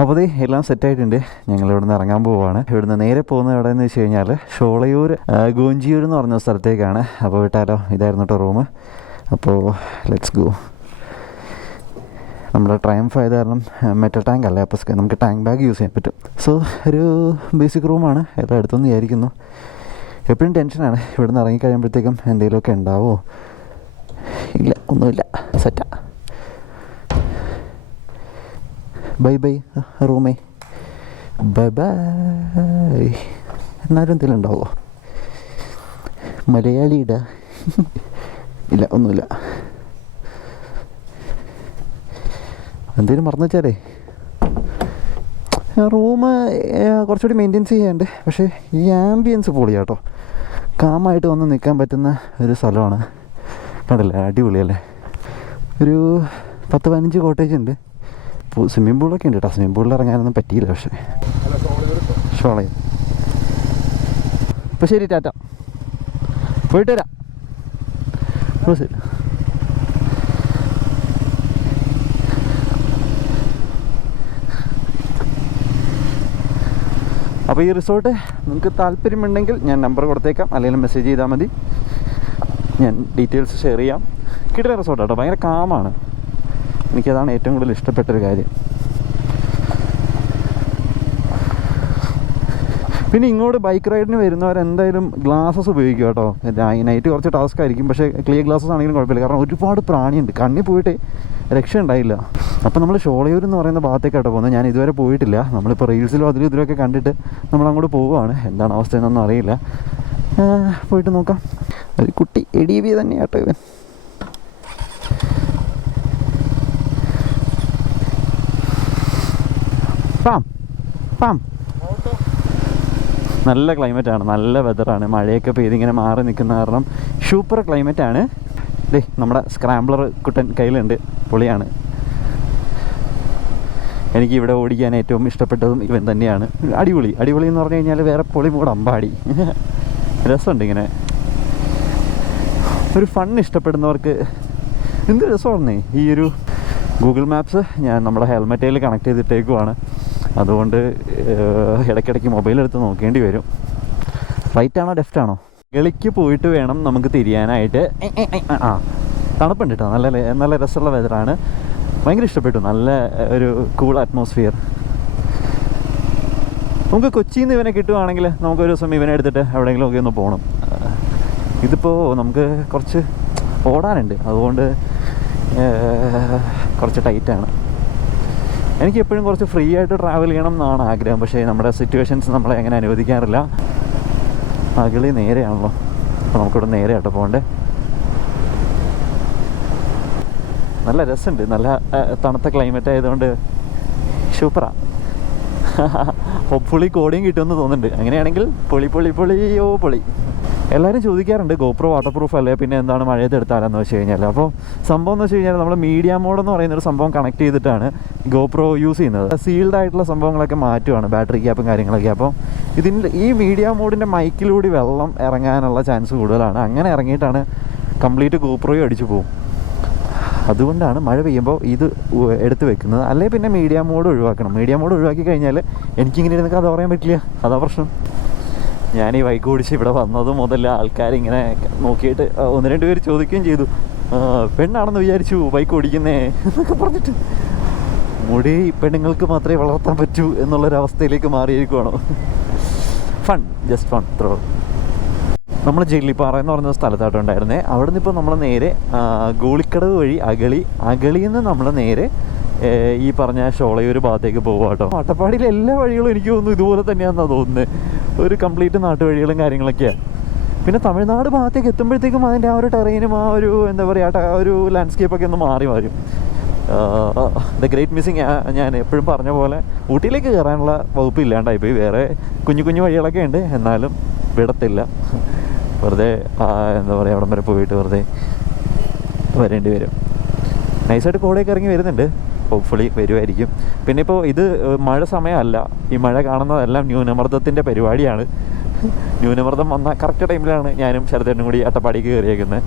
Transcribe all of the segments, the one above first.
അപ്പോൾ എല്ലാം സെറ്റായിട്ടുണ്ട്. ഞങ്ങൾ ഇവിടെ നിന്ന് ഇറങ്ങാൻ പോവുകയാണ്. ഇവിടുന്ന് നേരെ പോകുന്നത് എവിടെയെന്ന് വെച്ച് കഴിഞ്ഞാൽ ഷോളയൂർ ഗോഞ്ചിയൂർ എന്ന് പറഞ്ഞ സ്ഥലത്തേക്കാണ്. അപ്പോൾ വിട്ടാലോ, ഇതായിരുന്നു കേട്ടോ റൂം. അപ്പോൾ ലെറ്റ്സ് ഗോ. നമ്മുടെ ട്രയംഫ് ആയത് കാരണം മെറ്റൽ ടാങ്ക് അല്ലേ, അപ്പോൾ നമുക്ക് ടാങ്ക് ബാഗ് യൂസ് ചെയ്യാൻ പറ്റും. സോ ഒരു ബേസിക് റൂമാണ്, എല്ലാം എടുത്തെന്ന് വിചാരിക്കുന്നു. എപ്പോഴും ടെൻഷനാണ് ഇവിടുന്ന് ഇറങ്ങിക്കഴിയുമ്പോഴത്തേക്കും എന്തെങ്കിലുമൊക്കെ ഉണ്ടാവുമോ. ഇല്ല, ഒന്നുമില്ല, സെറ്റാ. ബൈ ബൈ റൂമേ, ബൈ ബൈ. എന്നാലും എന്തെങ്കിലും ഉണ്ടാവുമോ? മലയാളിയുടെ ഇല്ല, ഒന്നുമില്ല. എന്തെങ്കിലും മറന്നു വെച്ചാലേ. റൂം കുറച്ചുകൂടി മെയിൻറ്റെയിൻസ് ചെയ്യാണ്ട്, പക്ഷേ ഈ ആംബിയൻസ് പൊളിയാട്ടോ. കാമായിട്ട് വന്ന് നിൽക്കാൻ പറ്റുന്ന ഒരു സ്ഥലമാണ്. കണ്ടില്ലേ, അടിപൊളിയല്ലേ. ഒരു 10-15 കോട്ടേജ് ഉണ്ട്. സ്വിമ്മിംഗ് പൂളൊക്കെ ഉണ്ട് കേട്ടോ. സ്വിമ്മിംഗ് പൂളിൽ ഇറങ്ങാനൊന്നും പറ്റിയില്ല. പക്ഷേ ഷോളയും. അപ്പോൾ ശരി, ടാറ്റ, പോയിട്ട് വരാം. ശരി. അപ്പോൾ ഈ റിസോർട്ട് നിങ്ങൾക്ക് താല്പര്യമുണ്ടെങ്കിൽ ഞാൻ നമ്പർ കൊടുത്തേക്കാം, അല്ലെങ്കിൽ മെസ്സേജ് ചെയ്താൽ മതി. ഞാൻ ഡീറ്റെയിൽസ് ഷെയർ ചെയ്യാം. കിട്ടുന്ന റിസോർട്ട് കേട്ടോ, ഭയങ്കര കാമാണ്. എനിക്കതാണ് ഏറ്റവും കൂടുതൽ ഇഷ്ടപ്പെട്ടൊരു കാര്യം. പിന്നെ ഇങ്ങോട്ട് ബൈക്ക് റൈഡിന് വരുന്നവരെന്തായാലും ഗ്ലാസസ് ഉപയോഗിക്കുക കേട്ടോ. നൈറ്റ് കുറച്ച് ടാസ്ക് ആയിരിക്കും, പക്ഷേ ക്ലിയർ ഗ്ലാസസ് ആണെങ്കിലും കുഴപ്പമില്ല. കാരണം ഒരുപാട് പ്രാണിയുണ്ട്, കണ്ണിൽ പോയിട്ട് രക്ഷ ഉണ്ടായില്ല. അപ്പോൾ നമ്മൾ ഷോളയൂർ എന്ന് പറയുന്ന ഭാഗത്തേക്കാട്ടോ പോകുന്നത്. ഞാൻ ഇതുവരെ പോയിട്ടില്ല. നമ്മളിപ്പോൾ റീൽസിലും അതിലും ഇതിലൊക്കെ കണ്ടിട്ട് നമ്മളങ്ങോട്ട് പോവുകയാണ്. എന്താണ് അവസ്ഥ എന്നൊന്നും അറിയില്ല. പോയിട്ട് നോക്കാം. ഒരു കുട്ടി എഡീവി തന്നെയാട്ടോ ഇവൻ. പാം നല്ല ക്ലൈമറ്റാണ്, നല്ല വെതറാണ്. മഴയൊക്കെ പെയ്തിങ്ങനെ മാറി നിൽക്കുന്ന കാരണം സൂപ്പർ ക്ലൈമറ്റാണ്. നമ്മുടെ സ്ക്രാംബ്ലർ കുട്ടൻ കയ്യിലുണ്ട്, പൊളിയാണ്. എനിക്ക് ഇവിടെ ഓടിക്കാൻ ഏറ്റവും ഇഷ്ടപ്പെട്ടതും ഇവൻ തന്നെയാണ്. അടിപൊളി എന്ന് പറഞ്ഞു കഴിഞ്ഞാൽ വേറെ പൊളി മൂട് അമ്പാടി. രസമുണ്ട് ഇങ്ങനെ ഒരു ഫൺ ഇഷ്ടപ്പെടുന്നവർക്ക്. എന്ത് രസമാണെന്നേ. ഈ ഒരു ഗൂഗിൾ മാപ്സ് ഞാൻ നമ്മുടെ ഹെൽമെറ്റിൽ കണക്ട് ചെയ്തിട്ടേക്കുവാണ്. അതുകൊണ്ട് ഇടയ്ക്കിടയ്ക്ക് മൊബൈലെടുത്ത് നോക്കേണ്ടി വരും. റൈറ്റ് ആണോ ലെഫ്റ്റ് ആണോ? ഗളിക്ക് പോയിട്ട് വേണം നമുക്ക് തിരിയാനായിട്ട്. തണുപ്പുണ്ട് കേട്ടോ, നല്ല രസമുള്ള വെതറാണ്. ഭയങ്കര ഇഷ്ടപ്പെട്ടു. നല്ല ഒരു കൂൾ അറ്റ്മോസ്ഫിയർ. നമുക്ക് കൊച്ചിയിൽ നിന്ന് ഇവനെ കിട്ടുവാണെങ്കിൽ നമുക്കൊരു ദിവസം ഇവനെ എടുത്തിട്ട് എവിടെയെങ്കിലും ഒക്കെ ഒന്ന് പോകണം. ഇതിപ്പോൾ നമുക്ക് കുറച്ച് ഓടാനുണ്ട്, അതുകൊണ്ട് കുറച്ച് ടൈറ്റാണ്. എനിക്ക് എപ്പോഴും കുറച്ച് ഫ്രീ ആയിട്ട് ട്രാവൽ ചെയ്യണം എന്നാണ് ആഗ്രഹം. പക്ഷേ നമ്മുടെ സിറ്റുവേഷൻസ് നമ്മളെ അങ്ങനെ അനുവദിക്കാറില്ല. അകളി നേരെയാണല്ലോ, അപ്പോൾ നമുക്കിവിടെ നേരെ ആട്ടോ പോകണ്ടേ. നല്ല രസമുണ്ട്, നല്ല തണുത്ത ക്ലൈമറ്റ് ആയതുകൊണ്ട് സൂപ്പറാണ്. ഹോപ്പ്ഫുള്ളി കോടിയും കിട്ടുമെന്ന് തോന്നുന്നുണ്ട്. അങ്ങനെയാണെങ്കിൽ പൊളി. എല്ലാവരും ചോദിക്കാറുണ്ട് ഗോപ്രോ വാട്ടർ പ്രൂഫ് അല്ലേ, പിന്നെ എന്താണ് മഴയത്ത് എടുത്താലെന്ന് വെച്ച് കഴിഞ്ഞാൽ. അപ്പോൾ സംഭവം എന്ന് വെച്ച് കഴിഞ്ഞാൽ നമ്മൾ മീഡിയ മോഡ് എന്ന് പറയുന്നൊരു സംഭവം കണക്ട് ചെയ്തിട്ടാണ് ഗോപ്രോ യൂസ് ചെയ്യുന്നത്. സീൽഡ് ആയിട്ടുള്ള സംഭവങ്ങളൊക്കെ മാറ്റുവാണ്, ബാറ്ററി ക്യാപ്പും കാര്യങ്ങളൊക്കെ. അപ്പോൾ ഈ മീഡിയ മോഡിൻ്റെ മൈക്കിലൂടെ വെള്ളം ഇറങ്ങാനുള്ള ചാൻസ് കൂടുതലാണ്. അങ്ങനെ ഇറങ്ങിയിട്ടാണ് കംപ്ലീറ്റ് ഗോപ്രോയും അടിച്ചു പോകും. അതുകൊണ്ടാണ് മഴ പെയ്യുമ്പോൾ ഇത് എടുത്ത് വെക്കുന്നത്. അല്ലെങ്കിൽ പിന്നെ മീഡിയ മോഡ് ഒഴിവാക്കണം. മീഡിയ മോഡ് ഒഴിവാക്കി കഴിഞ്ഞാൽ എനിക്കിങ്ങനെ ഇരുന്ന് കഥ പറയാൻ പറ്റില്ല, അതാ പ്രശ്നം. ഞാൻ ഈ ബൈക്ക് ഓടിച്ച് ഇവിടെ വന്നത് മുതൽ ആൾക്കാരിങ്ങനെ നോക്കിയിട്ട് 1-2 പേര് ചോദിക്കുകയും ചെയ്തു, പെണ്ണാണെന്ന് വിചാരിച്ചു ബൈക്ക് ഓടിക്കുന്നേ എന്നൊക്കെ പറഞ്ഞിട്ട്. മുടി പെണ്ണുങ്ങൾക്ക് മാത്രമേ വളർത്താൻ പറ്റൂ എന്നുള്ളൊരവസ്ഥയിലേക്ക് മാറിയിരിക്കുവാണോ? Just fun throw. നമ്മൾ ജെല്ലിപ്പാറ എന്ന് പറയുന്ന സ്ഥലത്തായിട്ടുണ്ടായിരുന്നേ. അവിടെ നിന്ന് ഇപ്പോൾ നമ്മൾ നേരെ ഗോളിക്കടവ് വഴി അകളിയിൽ നിന്ന് നമ്മൾ നേരെ ഈ പറഞ്ഞ ഷോളയൂർ ഭാഗത്തേക്ക് പോകുക കേട്ടോ. അട്ടപ്പാടിയിലെ എല്ലാ വഴികളും എനിക്ക് തോന്നുന്നു ഇതുപോലെ തന്നെയാണെന്നാണ് തോന്നുന്നത്. ഒരു കംപ്ലീറ്റ് നാട്ടുവഴികളും കാര്യങ്ങളൊക്കെയാണ്. പിന്നെ തമിഴ്നാട് ഭാഗത്തേക്ക് എത്തുമ്പോഴത്തേക്കും അതിൻ്റെ ആ ഒരു ടെറൈനും ആ ഒരു എന്താ പറയുക ആ ഒരു ലാൻഡ്സ്കേപ്പൊക്കെ ഒന്ന് മാറി വരും. The great missing. ഞാൻ എപ്പോഴും പറഞ്ഞ പോലെ ഊട്ടിയിലേക്ക് കയറാനുള്ള വകുപ്പ് ഇല്ലാണ്ടായിപ്പോയി. വേറെ കുഞ്ഞു വഴികളൊക്കെ ഉണ്ട്, എന്നാലും വിടത്തില്ല. വെറുതെ എന്താ പറയുക അവിടം വരെ പോയിട്ട് വെറുതെ വരേണ്ടി വരും. നൈസായിട്ട് കോടയൊക്കെ ഇറങ്ങി വരുന്നുണ്ട്. ഹോപ്പ്ഫുള്ളി വരുമായിരിക്കും. പിന്നെ ഇപ്പോൾ ഇത് മഴ സമയമല്ല, ഈ മഴ കാണുന്നതെല്ലാം ന്യൂനമർദ്ദത്തിൻ്റെ പരിപാടിയാണ്. ന്യൂനമർദ്ദം വന്ന കറക്റ്റ് ടൈമിലാണ് ഞാനും ശരത്തേനും കൂടി അട്ടപ്പാടിക്ക് കയറിയേക്കുന്നത്.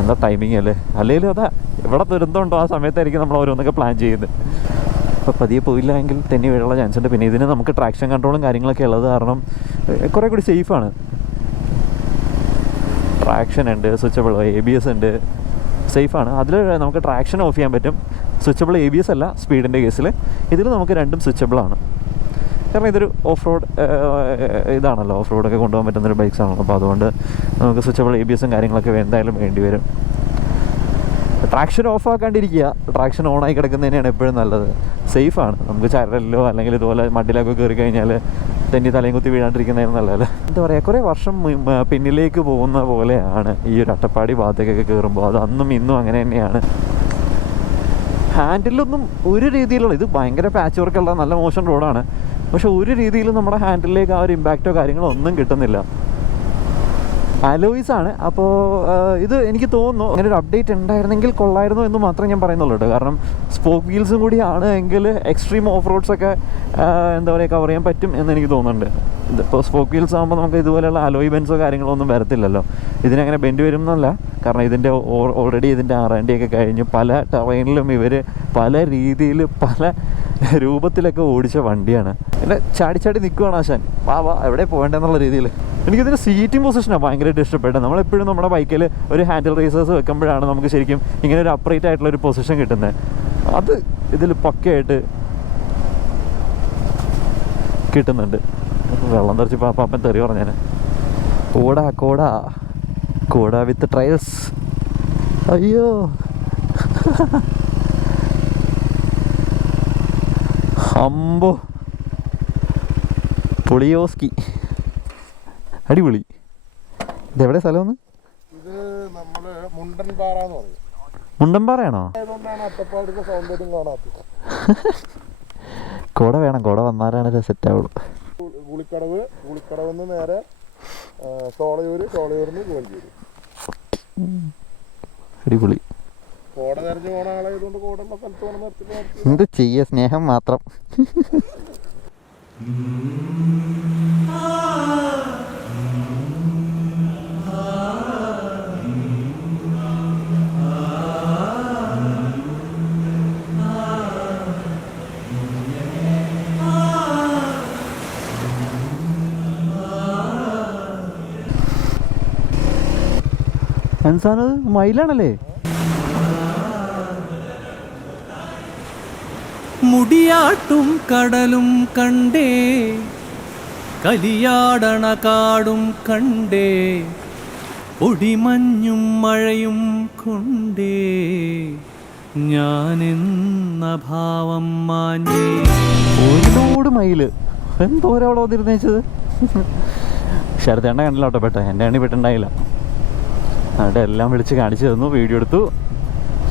എന്താ ടൈമിങ് അല്ലേ? അല്ലെങ്കിൽ അതാ ഇവിടെ ദുരന്തമുണ്ടോ ആ സമയത്തായിരിക്കും നമ്മൾ ഓരോന്നൊക്കെ പ്ലാൻ ചെയ്യുന്നത്. അപ്പോൾ പതിയെ പോയില്ല എങ്കിൽ തെന്നി വീഴാനുള്ള ചാൻസ് ഉണ്ട്. പിന്നെ ഇതിന് നമുക്ക് ട്രാക്ഷൻ കൺട്രോളും കാര്യങ്ങളൊക്കെ ഉള്ളത് കാരണം കുറേ കൂടി സേഫാണ്. ട്രാക്ഷൻ ഉണ്ട്, സ്വിച്ചബിൾ ABS ഉണ്ട്, സേഫാണ്. അതിൽ നമുക്ക് ട്രാക്ഷൻ ഓഫ് ചെയ്യാൻ പറ്റും. സ്വിച്ചബിൾ ABS അല്ല സ്പീഡിൻ്റെ കേസിൽ. ഇതിൽ നമുക്ക് രണ്ടും സ്വിച്ചബിളാണ്. കാരണം ഇതൊരു ഓഫ് റോഡ് ഇതാണല്ലോ, ഓഫ് റോഡൊക്കെ കൊണ്ടുപോകാൻ പറ്റുന്നൊരു ബൈക്സാണല്ലോ. അപ്പോൾ അതുകൊണ്ട് നമുക്ക് സ്വിച്ചബിൾ ABSും കാര്യങ്ങളൊക്കെ എന്തായാലും വേണ്ടി വരും. ട്രാക്ഷൻ ഓഫ് ആക്കാണ്ടിരിക്കുക, ട്രാക്ഷൻ ഓണായി കിടക്കുന്നതന്നെയാണ് എപ്പോഴും നല്ലത്. സേഫാണ്. നമുക്ക് ചരലിലോ അല്ലെങ്കിൽ ഇതുപോലെ മഡിലൊക്കെ കയറി കഴിഞ്ഞാൽ തെന്നി തലയും കുത്തി വീഴാണ്ടിരിക്കുന്നതിന് നല്ലതല്ലേ. എന്താ പറയുക, കുറേ വർഷം പിന്നിലേക്ക് പോകുന്ന പോലെയാണ് ഈ ഒരു അട്ടപ്പാടി ഭാഗത്തേക്കൊക്കെ കയറുമ്പോൾ. അത് അന്നും ഇന്നും അങ്ങനെ തന്നെയാണ്. ഹാൻഡിലൊന്നും ഒരു രീതിയിലുള്ള, ഇത് ഭയങ്കര പാച്ച് വർക്കുള്ള നല്ല മോശം റോഡാണ്, പക്ഷെ ഒരു രീതിയിലും നമ്മുടെ ഹാൻഡിലേക്ക് ആ ഒരു ഇമ്പാക്റ്റോ കാര്യങ്ങളോ ഒന്നും കിട്ടുന്നില്ല. അലോയ്സ് ആണ്. അപ്പോൾ ഇത് എനിക്ക് തോന്നുന്നു അങ്ങനെ ഒരു അപ്ഡേറ്റ് ഉണ്ടായിരുന്നെങ്കിൽ കൊള്ളായിരുന്നു എന്ന് മാത്രമേ ഞാൻ പറയുന്നുള്ളൂ കേട്ടോ. കാരണം സ്പോക്ക് വീൽസും കൂടി ആണ് എങ്കിൽ എക്സ്ട്രീം ഓഫ് റോഡ്സൊക്കെ എന്താ പറയുക കവർ ചെയ്യാൻ പറ്റും എന്ന് എനിക്ക് തോന്നുന്നുണ്ട്. ഇതിപ്പോൾ സ്പോക്ക് വീൽസ് ആകുമ്പോൾ നമുക്ക് ഇതുപോലെയുള്ള അലോയ് ബെൻസോ കാര്യങ്ങളോ ഒന്നും വരത്തില്ലല്ലോ. ഇതിനങ്ങനെ ബെൻഡ് വരും എന്നല്ല, കാരണം ഇതിൻ്റെ ഓൾറെഡി ഇതിൻ്റെ R&D ഒക്കെ കഴിഞ്ഞ് പല ടെറൈനിലും ഇവർ പല രീതിയിൽ പല രൂപത്തിലൊക്കെ ഓടിച്ച വണ്ടിയാണ്. പിന്നെ ചാടി നിൽക്കുകയാണ് ആശാൻ, വാ എവിടെ പോകേണ്ടതെന്നുള്ള രീതിയിൽ. എനിക്കിതിൻ്റെ സീറ്റിംഗ് പൊസിഷനാണ് ഭയങ്കരമായിട്ട് ഇഷ്ടപ്പെട്ടത്. നമ്മളെപ്പോഴും നമ്മുടെ ബൈക്കിൽ ഒരു ഹാൻഡിൽ റേസേഴ്സ് വെക്കുമ്പോഴാണ് നമുക്ക് ശരിക്കും ഇങ്ങനെ ഒരു അപ്രൈറ്റ് ആയിട്ടുള്ളൊരു പൊസിഷൻ കിട്ടുന്നത്. അത് ഇതിൽ പക്കയായിട്ട് കിട്ടുന്നുണ്ട്. വെള്ളം തെറിച്ച് പാപ്പൻ തെറി പറഞ്ഞാൽ കോട വിത്ത് ട്രയൽസ്. അയ്യോ അമ്പോ പുളിയോസ്കി അടിപൊളി. ഇതെവിടെ സ്ഥലമൊന്ന്? ഇത് നമ്മള് മുണ്ടൻപാറ എന്ന് പറയും. മുണ്ടൻപാറയാണോ? അട്ടപ്പാടിന്റെ സൗന്ദര്യം കാണാത്തത്. കോട വേണം, കോട വന്നാലാണ് സെറ്റ് ആവുള്ളൂ. ഗുളിക്കടവ് നേരെ ചോളയൂരിന്ന് കോഞ്ചേരി. അടിപൊളി. കോട തെരഞ്ഞു പോണ ആളായതുകൊണ്ട് കോടുള്ള സ്ഥലത്ത് വേണം നിർത്തിട്ട് എന്ത് ചെയ്യ, സ്നേഹം മാത്രം. എന്താണ് മയിലാണല്ലേ? മുടിയാട്ടും കടലും കണ്ടേ, കലിയാടണ കാടും കണ്ടേ, പൊടിമഞ്ഞും മഴയും കൊണ്ടേ, ഞാനെന്ന ഭാവം മാഞ്ഞേ. ഒരുപാട് മയില് എന്തോരം അവിടെ വന്നിരുന്നേച്ചത്. ശരത്തേണ്ട കണ്ടില്ല കേട്ടോ, പെട്ടെ എൻ്റെ അണി പെട്ടുണ്ടായില്ല. അവിടെ എല്ലാം വിളിച്ച് കാണിച്ചു തന്നു, വീഡിയോ എടുത്തു.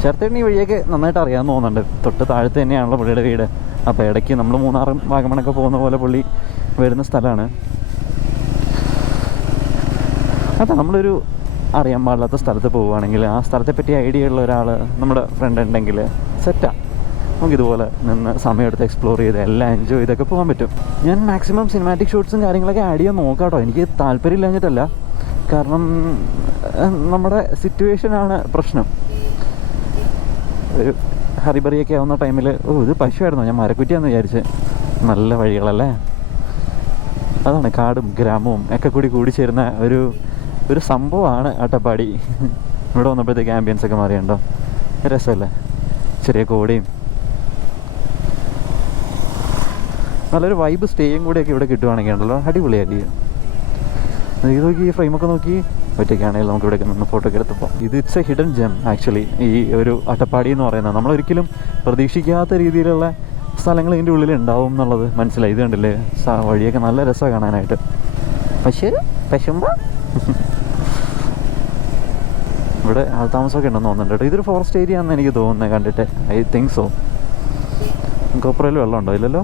ശരത്തേട്ടൻ ഈ വഴിയൊക്കെ നന്നായിട്ട് അറിയാമെന്ന് തോന്നുന്നുണ്ട്. തൊട്ട് താഴത്ത് തന്നെയാണല്ലോ പുള്ളിയുടെ വീട്. അപ്പോൾ ഇടയ്ക്ക് നമ്മൾ മൂന്നാറും വാഗമണൊക്കെ പോകുന്ന പോലെ പുള്ളി വരുന്ന സ്ഥലമാണ്. അതാ നമ്മളൊരു അറിയാൻ പാടില്ലാത്ത സ്ഥലത്ത് പോവുകയാണെങ്കിൽ ആ സ്ഥലത്തെപ്പറ്റി ഐഡിയ ഉള്ള ഒരാൾ നമ്മുടെ ഫ്രണ്ട് ഉണ്ടെങ്കിൽ സെറ്റാണ്. നമുക്കിതുപോലെ നിന്ന് സമയമെടുത്ത് എക്സ്പ്ലോർ ചെയ്ത് എല്ലാം എൻജോയ് ചെയ്തൊക്കെ പോകാൻ പറ്റും. ഞാൻ മാക്സിമം സിനിമാറ്റിക് ഷോട്ട്സും കാര്യങ്ങളൊക്കെ ആഡ് ചെയ്യാൻ നോക്കാം കേട്ടോ. എനിക്ക് താല്പര്യമില്ലാഞ്ഞിട്ടല്ല, കാരണം നമ്മുടെ സിറ്റുവേഷനാണ് പ്രശ്നം. ഒരു ഹറിബറിയൊക്കെ ആവുന്ന ടൈമിൽ ഇത് പശുവായിരുന്നോ, ഞാൻ മരക്കുറ്റിയാന്ന് വിചാരിച്ച്. നല്ല വഴികളല്ലേ. അതാണ് കാടും ഗ്രാമവും ഒക്കെ കൂടി ചേരുന്ന ഒരു സംഭവമാണ് അട്ടപ്പാടി. ഇവിടെ വന്നപ്പോഴത്തേക്ക് ആംബിയൻസ് ഒക്കെ മാറിയുണ്ടോ, രസമല്ലേ? ചെറിയ കോടയും നല്ലൊരു വൈബ് സ്റ്റേയും കൂടെയൊക്കെ ഇവിടെ കിട്ടുവാണെങ്കിൽ ഉണ്ടല്ലോ അടിപൊളിയായിരിക്കും. ഇത് നോക്കി, ഈ ഫ്രെയിമൊക്കെ നോക്കി, ഒറ്റയ്ക്കാണെങ്കിൽ നമുക്ക് ഇവിടെ നിന്ന് ഫോട്ടോ ഒക്കെ എടുത്തപ്പോൾ ഇത് it's a hidden gem actually. ഈ ഒരു അട്ടപ്പാടി എന്ന് പറയുന്നത് നമ്മളൊരിക്കലും പ്രതീക്ഷിക്കാത്ത രീതിയിലുള്ള സ്ഥലങ്ങൾ ഇതിൻ്റെ ഉള്ളിൽ ഉണ്ടാവും എന്നുള്ളത് മനസ്സിലായി. ഇത് കണ്ടില്ലേ, വഴിയൊക്കെ നല്ല രസമാണ് കാണാനായിട്ട്. ഇവിടെ ആൾതാമസമൊക്കെ ഉണ്ടെന്ന് തോന്നുന്നുണ്ട് കേട്ടോ. ഇതൊരു ഫോറസ്റ്റ് ഏരിയ ആണെന്ന് എനിക്ക് തോന്നുന്നത് കണ്ടിട്ട്. I think so. ഗോപ്രയിൽ വെള്ളമുണ്ടോ? ഇല്ലല്ലോ.